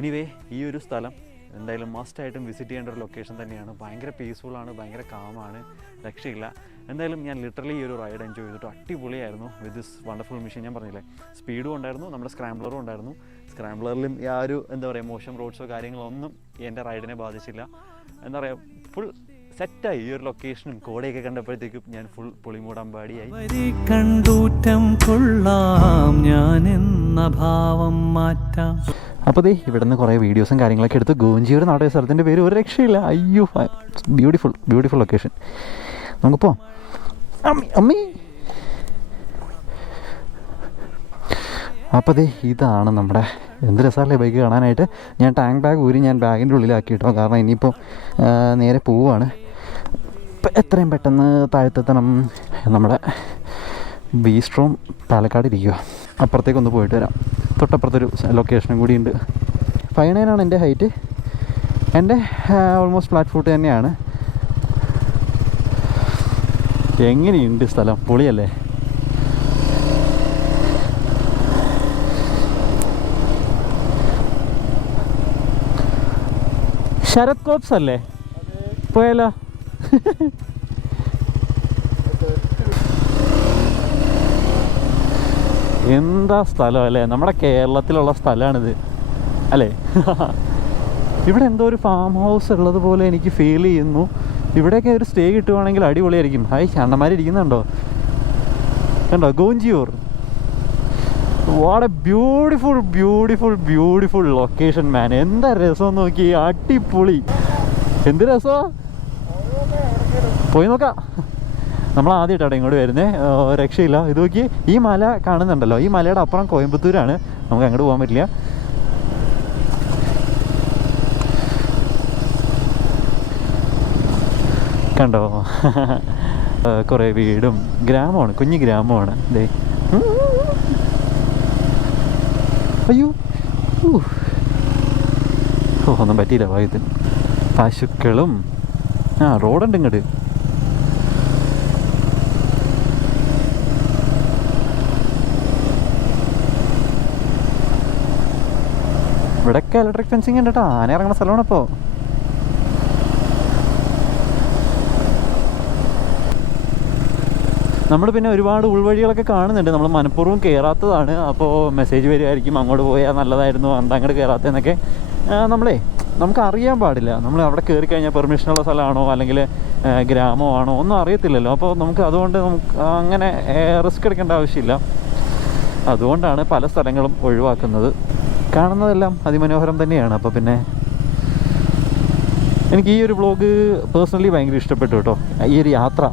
എനിവേ, ഈ ഒരു സ്ഥലം എന്തായാലും മസ്റ്റായിട്ടും വിസിറ്റ് ചെയ്യേണ്ട ഒരു ലൊക്കേഷൻ തന്നെയാണ്. ഭയങ്കര പീസ്ഫുള്ളാണ്, ഭയങ്കര കാമാണ്, രക്ഷയില്ല. എന്തായാലും ഞാൻ ലിറ്ററലി ഈ ഒരു റൈഡ് എൻജോയ് ചെയ്തിട്ട് അടിപൊളിയായിരുന്നു വിത്ത് ദിസ് വണ്ടർഫുൾ മെഷീൻ. ഞാൻ പറഞ്ഞില്ലേ, സ്പീഡും ഉണ്ടായിരുന്നു, നമ്മുടെ സ്ക്രാംബ്ലറും ഉണ്ടായിരുന്നു. സ്ക്രാംബ്ലറിലും ആ ഒരു എന്താ പറയുക മോശം റോഡ്സോ കാര്യങ്ങളോ ഒന്നും എൻ്റെ റൈഡിനെ ബാധിച്ചില്ല. എന്താ പറയുക, ഫുൾ സെറ്റായി. ഈ ഒരു ലൊക്കേഷനും കോടയൊക്കെ കണ്ടപ്പോഴത്തേക്കും ഞാൻ ഫുൾ പൊളിമൂടമ്പാടിയായി. കണ്ടൂറ്റം കൊള്ളാം, ഞാനെന്ന ഭാവം മാറ്റാം. അപ്പോൾ ദേ ഇവിടുന്ന് കുറേ വീഡിയോസും കാര്യങ്ങളൊക്കെ എടുത്ത് ഗുഞ്ചിയൂർ നാടക സ്ഥലത്തിൻ്റെ പേര് ഒരു രക്ഷയില്ല. അയ്യോ, ബ്യൂട്ടിഫുൾ ബ്യൂട്ടിഫുൾ ലൊക്കേഷൻ. നമുക്ക് പോവാം. അമ്മി അപ്പോൾ ദേ ഇതാണ് നമ്മുടെ എന്ത് രസമല്ലേ ബൈക്ക് കാണാനായിട്ട്. ഞാൻ ടാങ്ക് ബാഗ് ഊരി ഞാൻ ബാഗിൻ്റെ ഉള്ളിലാക്കി കേട്ടോ, കാരണം ഇനിയിപ്പോൾ നേരെ പോവുകയാണ്. ഇപ്പം എത്രയും പെട്ടെന്ന് താഴ്ത്തെത്തണം. നമ്മുടെ ബീസ്ട്രോം പാലക്കാട് ഇരിക്കുക. അപ്പുറത്തേക്കൊന്ന് പോയിട്ട് വരാം. തൊട്ടപ്പുറത്തൊരു ലൊക്കേഷനും കൂടി ഉണ്ട്. 5'9" എൻ്റെ ഹൈറ്റ്. എൻ്റെ ഓൾമോസ്റ്റ് ഫ്ലാറ്റ് ഫുട്ട് തന്നെയാണ്. എങ്ങനെയുണ്ട് സ്ഥലം? പൊളിയല്ലേ? ശരത് കോപ്സ് അല്ലേ? പോയാലോ? എന്താ സ്ഥലം അല്ലേ? നമ്മുടെ കേരളത്തിലുള്ള സ്ഥലമാണിത് അല്ലേ? ഇവിടെ എന്തോ ഒരു ഫാം ഹൗസ് ഉള്ളത് പോലെ എനിക്ക് ഫീൽ ചെയ്യുന്നു. ഇവിടെയൊക്കെ ഒരു സ്റ്റേ കിട്ടുവാണെങ്കിൽ അടിപൊളിയായിരിക്കും. ഹായ് അണ്ണന്മാരിരിക്കുന്നുണ്ടോ? കണ്ടോ Gonchiyur. What a beautiful beautiful beautiful location man. എന്താ രസം നോക്കി, അടിപൊളി. എന്ത് രസമാ, പോയി നോക്കാം. നമ്മൾ ആദ്യമായിട്ടാണ് ഇങ്ങോട്ട് വരുന്നത്, രക്ഷയില്ല. ഇത് നോക്കി, ഈ മല കാണുന്നുണ്ടല്ലോ, ഈ മലയുടെ അപ്പുറം കോയമ്പത്തൂരാണ്. നമുക്ക് അങ്ങോട്ട് പോകാൻ പറ്റില്ല. കണ്ടോ കുറേ വീടും ഗ്രാമമാണ്, കുഞ്ഞു ഗ്രാമമാണ്. ദേ അയ്യോ ഒന്നും പറ്റിയില്ല ഭാഗ്യത്തിന്. പശുക്കളും റോഡുണ്ട് ഇങ്ങോട്ട്. ഇവിടെയൊക്കെ ഇലക്ട്രിക് ഫെൻസിങ് ഉണ്ട് കേട്ടോ. ആന ഇറങ്ങുന്ന സ്ഥലമാണ്. ഇപ്പോൾ നമ്മൾ പിന്നെ ഒരുപാട് ഉൾവഴികളൊക്കെ കാണുന്നുണ്ട്. നമ്മൾ മനഃപൂർവ്വം കയറാത്തതാണ്. അപ്പോൾ മെസ്സേജ് വരുമായിരിക്കും, അങ്ങോട്ട് പോയാൽ നല്ലതായിരുന്നു, എന്താ അങ്ങോട്ട് കയറാത്തതെന്നൊക്കെ. നമുക്ക് അറിയാൻ പാടില്ല. നമ്മൾ അവിടെ കയറി കഴിഞ്ഞാൽ പെർമിഷനുള്ള സ്ഥലമാണോ അല്ലെങ്കിൽ ഗ്രാമമാണോ ഒന്നും അറിയത്തില്ലല്ലോ. അപ്പോൾ നമുക്ക് അതുകൊണ്ട് അങ്ങനെ റിസ്ക് എടുക്കേണ്ട ആവശ്യമില്ല. അതുകൊണ്ടാണ് പല സ്ഥലങ്ങളും ഒഴിവാക്കുന്നത്. കാണുന്നതെല്ലാം അതിമനോഹരം തന്നെയാണ്. അപ്പോൾ പിന്നെ എനിക്ക് ഈ ഒരു വ്ളോഗ് പേഴ്സണലി ഭയങ്കര ഇഷ്ടപ്പെട്ടു കേട്ടോ. ഈ ഒരു യാത്ര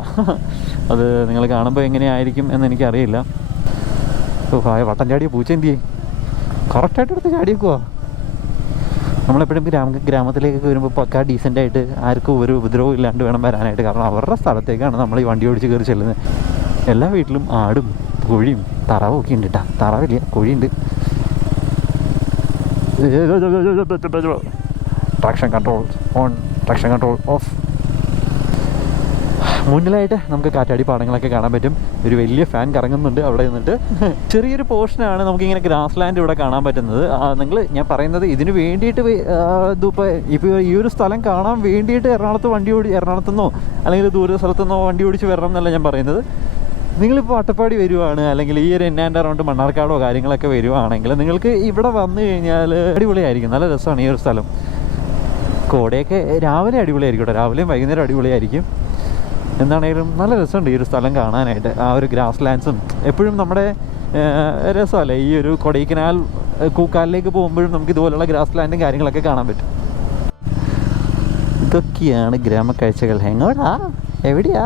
അത് നിങ്ങൾ കാണുമ്പോൾ എങ്ങനെയായിരിക്കും എന്ന് എനിക്കറിയില്ല. വട്ടം ചാടിയ പൂച്ച എന്ത് ചെയ്യും? കറക്റ്റായിട്ട് എടുത്ത് ചാടിയേക്കുവാ. നമ്മളെപ്പോഴും ഗ്രാമത്തിലേക്കൊക്കെ വരുമ്പോൾ പക്കാ ഡീസൻ്റായിട്ട് ആർക്കും ഒരു ഉപദ്രവവും ഇല്ലാണ്ട് വേണം വരാനായിട്ട്. കാരണം അവരുടെ സ്ഥലത്തേക്കാണ് നമ്മൾ ഈ വണ്ടി ഓടിച്ച് കയറി ചെല്ലുന്നത്. എല്ലാ വീട്ടിലും ആടും കോഴിയും താറാവും ഒക്കെ ഉണ്ട് കേട്ടോ. താറാവില്ല, കോഴിയുണ്ട്. Traction control on, traction control off. മുന്നിലായിട്ട് നമുക്ക് കാറ്റാടി പാടങ്ങളൊക്കെ കാണാൻ പറ്റും. ഒരു വലിയ ഫാൻ കറങ്ങുന്നുണ്ട് അവിടെ നിന്നിട്ട്. ചെറിയൊരു പോർഷനാണ് നമുക്കിങ്ങനെ ഗ്രാസ് ലാൻഡ് ഇവിടെ കാണാൻ പറ്റുന്നത്. ഞാൻ പറയുന്നത് ഇതിന് വേണ്ടിയിട്ട് ഇപ്പോൾ ഈ ഒരു സ്ഥലം കാണാൻ വേണ്ടിയിട്ട് എറണാകുളത്തുനിന്നോ അല്ലെങ്കിൽ ദൂര സ്ഥലത്തുനിന്നോ വണ്ടി ഓടിച്ച് വരണം എന്നല്ല ഞാൻ പറയുന്നത്. നിങ്ങളിപ്പോൾ അട്ടപ്പാടി വരുവാണ് അല്ലെങ്കിൽ ഈ ഒരു എൻ അറൗണ്ട് മണ്ണാർക്കാടോ കാര്യങ്ങളൊക്കെ വരുവാണെങ്കിൽ നിങ്ങൾക്ക് ഇവിടെ വന്നു കഴിഞ്ഞാൽ അടിപൊളിയായിരിക്കും. നല്ല രസമാണ് ഈ ഒരു സ്ഥലം. കോടയൊക്കെ രാവിലെ അടിപൊളിയായിരിക്കും കേട്ടോ. രാവിലെയും വൈകുന്നേരം അടിപൊളിയായിരിക്കും. എന്താണെങ്കിലും നല്ല രസമുണ്ട് ഈ ഒരു സ്ഥലം കാണാനായിട്ട്. ആ ഒരു ഗ്രാസ് ലാൻഡ്സും എപ്പോഴും നമ്മുടെ രസമല്ലേ. ഈ ഒരു കൊടൈക്കനാൽ കൂക്കാലിലേക്ക് പോകുമ്പോഴും നമുക്ക് ഇതുപോലുള്ള ഗ്രാസ് ലാൻഡും കാര്യങ്ങളൊക്കെ കാണാൻ പറ്റും. ഇതൊക്കെയാണ് ഗ്രാമക്കാഴ്ചകൾ. എങ്ങോട്ടാ, എവിടെയാ?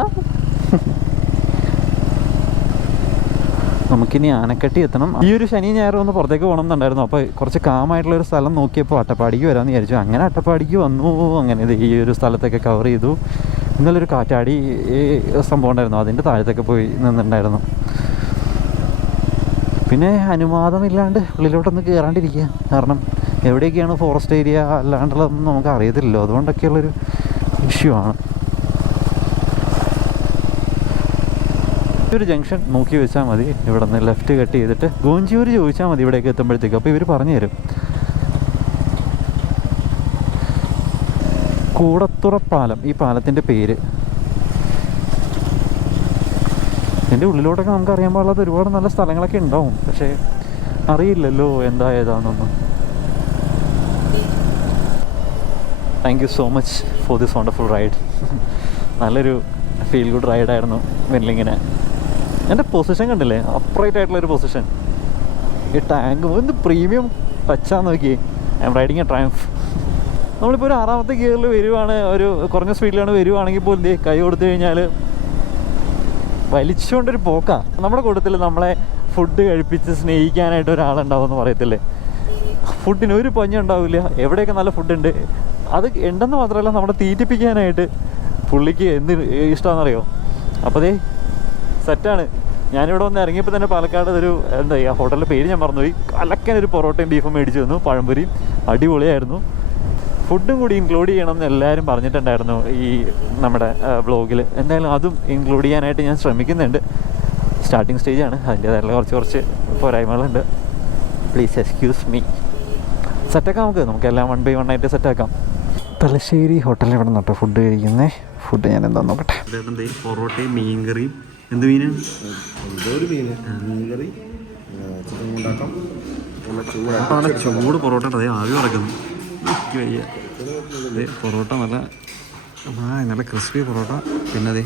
നമുക്കിനി ആനക്കട്ടി എത്തണം. ഈ ഒരു ശനി ഞായറും ഒന്ന് പുറത്തേക്ക് പോകണം എന്നുണ്ടായിരുന്നു. അപ്പോൾ കുറച്ച് കാമായിട്ടുള്ളൊരു സ്ഥലം നോക്കിയപ്പോൾ അട്ടപ്പാടിക്ക് വരാമെന്ന് വിചാരിച്ചു. അങ്ങനെ അട്ടപ്പാടിക്ക് വന്നു. അങ്ങനെ ഈ ഒരു സ്ഥലത്തൊക്കെ കവർ ചെയ്തു. ഇന്നലൊരു കാറ്റാടി സംഭവം ഉണ്ടായിരുന്നു, അതിൻ്റെ താഴത്തൊക്കെ പോയി നിന്നിട്ടുണ്ടായിരുന്നു. പിന്നെ അനുവാദമില്ലാണ്ട് ഉള്ളിലോട്ടൊന്ന് കയറാണ്ടിരിക്കുക. കാരണം എവിടെയൊക്കെയാണ് ഫോറസ്റ്റ് ഏരിയ അല്ലാണ്ടുള്ളതൊന്നും നമുക്ക് അറിയത്തില്ലല്ലോ. അതുകൊണ്ടൊക്കെയുള്ളൊരു ഇഷ്യൂ ആണ്. ഒരു ജംഗ്ഷൻ നോക്കി വെച്ചാൽ മതി. ഇവിടെ നിന്ന് ലെഫ്റ്റ് കട്ട് ചെയ്തിട്ട് ഗോഞ്ചിയൂർ ചോദിച്ചാൽ മതി ഇവിടേക്ക് എത്തുമ്പോഴത്തേക്ക്. അപ്പോൾ ഇവർ പറഞ്ഞു തരും. കൂടത്തുറപ്പാലം, ഈ പാലത്തിൻ്റെ പേര്. ഇതിൻ്റെ ഉള്ളിലോട്ടൊക്കെ നമുക്ക് അറിയാൻ പാടില്ലാത്ത ഒരുപാട് നല്ല സ്ഥലങ്ങളൊക്കെ ഉണ്ടാവും. പക്ഷേ അറിയില്ലല്ലോ എന്താ ഏതാണെന്നൊന്നും. Thank you so much for this wonderful ride. നല്ലൊരു ഫീൽ ഗുഡ് റൈഡായിരുന്നു വെൻലിങ്ങിന്. എൻ്റെ പൊസിഷൻ കണ്ടില്ലേ, അപ്രൈറ്റ് ആയിട്ടുള്ളൊരു പൊസിഷൻ. ഈ ടാങ്ക് എന്ത് പ്രീമിയം ടച്ചാന്ന് നോക്കി. I M riding A triumph. നമ്മളിപ്പോൾ ഒരു 6ാമത്തെ ഗിയറിൽ വരുവാണ്, ഒരു കുറഞ്ഞ സ്പീഡിലാണ് വരുവാണെങ്കിൽ പോലും കൈ കൊടുത്തു കഴിഞ്ഞാൽ വലിച്ചുകൊണ്ടൊരു പോക്കാണ്. നമ്മുടെ കൂട്ടത്തിൽ നമ്മളെ ഫുഡ് കഴിപ്പിച്ച് സ്നേഹിക്കാനായിട്ട് ഒരാളുണ്ടാവുമെന്ന് പറയത്തില്ലേ, ഫുഡിന് ഒരു പഞ്ഞം ഉണ്ടാവില്ല. എവിടെയൊക്കെ നല്ല ഫുഡുണ്ട് അത് ഉണ്ടെന്ന് മാത്രമല്ല നമ്മളെ തീറ്റിപ്പിക്കാനായിട്ട് പുള്ളിക്ക് എന്ത് ഇഷ്ടമാണെന്നറിയോ. അപ്പോൾ അതേ സെറ്റാണ്. ഞാനിവിടെ വന്ന് ഇറങ്ങിയപ്പോൾ തന്നെ പാലക്കാട് ഒരു എന്താ ചെയ്യുക ഹോട്ടലിൻ്റെ പേര് ഞാൻ മറന്നുപോയി, കലക്കനൊരു പൊറോട്ടയും ബീഫും മേടിച്ചു തന്നു, പഴംപൊരിയും അടിപൊളിയായിരുന്നു. ഫുഡും കൂടി ഇൻക്ലൂഡ് ചെയ്യണം എന്ന് എല്ലാവരും പറഞ്ഞിട്ടുണ്ടായിരുന്നു ഈ നമ്മുടെ വ്ളോഗിൽ. എന്തായാലും അതും ഇൻക്ലൂഡ് ചെയ്യാനായിട്ട് ഞാൻ ശ്രമിക്കുന്നുണ്ട്. സ്റ്റാർട്ടിങ് സ്റ്റേജാണ്, അതിൻ്റേതായിട്ടുള്ള കുറച്ച് പോരായ്മകളുണ്ട്. Please excuse me. സെറ്റാക്കാം നമുക്കെല്ലാം 1 by 1 ആയിട്ട് സെറ്റാക്കാം. തലശ്ശേരി ഹോട്ടലിൽ ഇവിടെ നിന്നോട്ടോ ഫുഡ് കഴിക്കുന്നത്. ഫുഡ് ഞാൻ എന്താ നോക്കട്ടെ. പൊറോട്ടയും മീൻ കറിയും. എന്ത് മീനാണ്? മീൻകറി ചിക്കൻ ഉണ്ടാക്കാം. ചൂട് പൊറോട്ട ആവി നടക്കുന്നു. വയ്യ പൊറോട്ട നല്ല ക്രിസ്പി പൊറോട്ട. പിന്നെ അതെ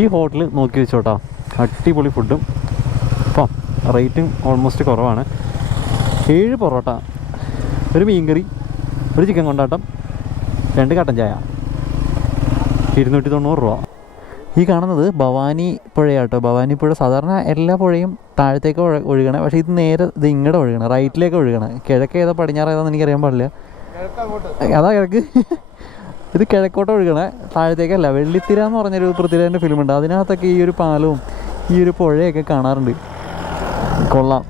ഈ ഹോട്ടൽ നോക്കി വെച്ചോട്ടാ, അടിപൊളി ഫുഡും. അപ്പം റേറ്റും ഓൾമോസ്റ്റ് കുറവാണ്. 7 പൊറോട്ട, ഒരു മീൻകറി, ഒരു ചിക്കൻ കൊണ്ടാട്ടം, 2 കട്ടൻ ചായ, 290 രൂപ. ഈ കാണുന്നത് ഭവാനി പുഴയാട്ടോ. ഭവാനി പുഴ സാധാരണ എല്ലാ പുഴയും താഴത്തേക്ക് ഒഴുകണേ, പക്ഷേ ഇത് നേരെ ഇത് ഇങ്ങോട്ട് ഒഴുകണം, റൈറ്റിലേക്ക് ഒഴുകണം. കിഴക്ക് ഏതാ പടിഞ്ഞാറ് ഏതാണെന്ന് എനിക്കറിയാൻ പാടില്ല. അതാ കിഴക്ക്. ഇത് കിഴക്കോട്ട് ഒഴുകണേ, താഴത്തേക്കല്ല. വെള്ളിത്തിര എന്ന് പറഞ്ഞൊരു പൃഥ്വിരാജിൻ്റെ ഫിലിമുണ്ട്, അതിനകത്തൊക്കെ ഈ ഒരു പാലവും ഈ ഒരു പുഴയൊക്കെ കാണാറുണ്ട്. കൊള്ളാം.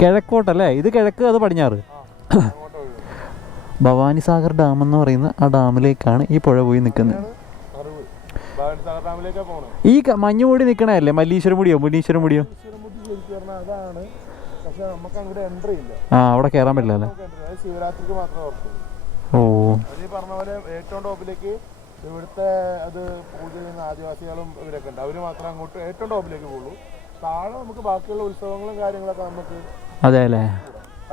കിഴക്കോട്ടല്ലേ ഇത്? കിഴക്ക്, അത് പടിഞ്ഞാറ്. ഭവാനി സാഗർ ഡാം എന്ന് പറയുന്ന ആ ഡാമിലേക്കാണ് ഈ പുഴ പോയി നിൽക്കുന്നത്. ഈ മഞ്ഞുമൂടി നിൽക്കണല്ലേ മുനീശ്വരം മുടിയോ? ആ അവിടെ കയറാൻ പറ്റില്ല അല്ലേ? ശിവരാത്രിക്ക് മാത്രമേ ഓർത്തുള്ളൂ. ഓ അത് ഈ പറഞ്ഞ പോലെ ഏറ്റവും ടോപ്പിലേക്ക് ഇവിടുത്തെ അത് പൂജ ചെയ്യുന്ന ആദിവാസികളും ഇവരൊക്കെ ഉണ്ട്, അവര് മാത്രമേ അങ്ങോട്ട് ഏറ്റവും ടോപ്പിലേക്ക് പോകുള്ളൂ. താഴെ നമുക്ക് ബാക്കിയുള്ള ഉത്സവങ്ങളും കാര്യങ്ങളൊക്കെ നമുക്ക്. അതെ അല്ലേ?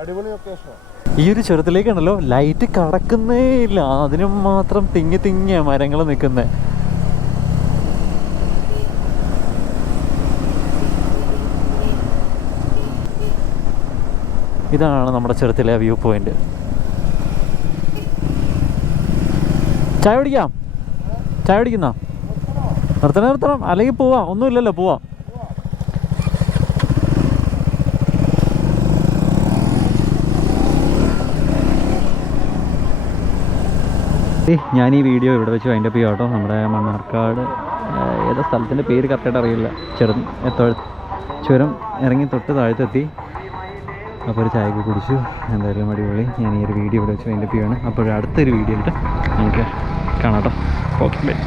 അടിപൊളി ലൊക്കേഷനാണ്. ഈ ഒരു ചുരത്തിലേക്കുണ്ടല്ലോ ലൈറ്റ് കടക്കുന്നേ ഇല്ല, അതിനും മാത്രം തിങ്ങിയ മരങ്ങൾ നിൽക്കുന്നത്. ഇതാണ് നമ്മുടെ ചുരത്തിലെ വ്യൂ പോയിന്റ്. ചായ കുടിക്കുന്ന നിർത്തണം, അല്ലെങ്കിൽ പോവാം. ഒന്നുമില്ലല്ലോ, പോവാം. ഞാൻ ഈ വീഡിയോ ഇവിടെ വെച്ച് വൈൻഡപ്പ് ചെയ്യാം കേട്ടോ. നമ്മുടെ മണ്ണാർക്കാട് ഏതാ സ്ഥലത്തിൻ്റെ പേര് കറക്റ്റായിട്ട് അറിയില്ല, ചുരം ഇറങ്ങി തൊട്ട് താഴത്തെത്തി. അപ്പോൾ ഒരു ചായയൊക്കെ കുടിച്ചു. എന്തായാലും അടിപൊളി. ഞാൻ ഈ ഒരു വീഡിയോ ഇവിടെ വെച്ച് വൈൻഡപ്പ് ചെയ്യുകയാണ്. അപ്പോൾ അടുത്തൊരു വീഡിയോ ആയിട്ട് നമുക്ക് കാണാം കേട്ടോ. ഓക്കെ.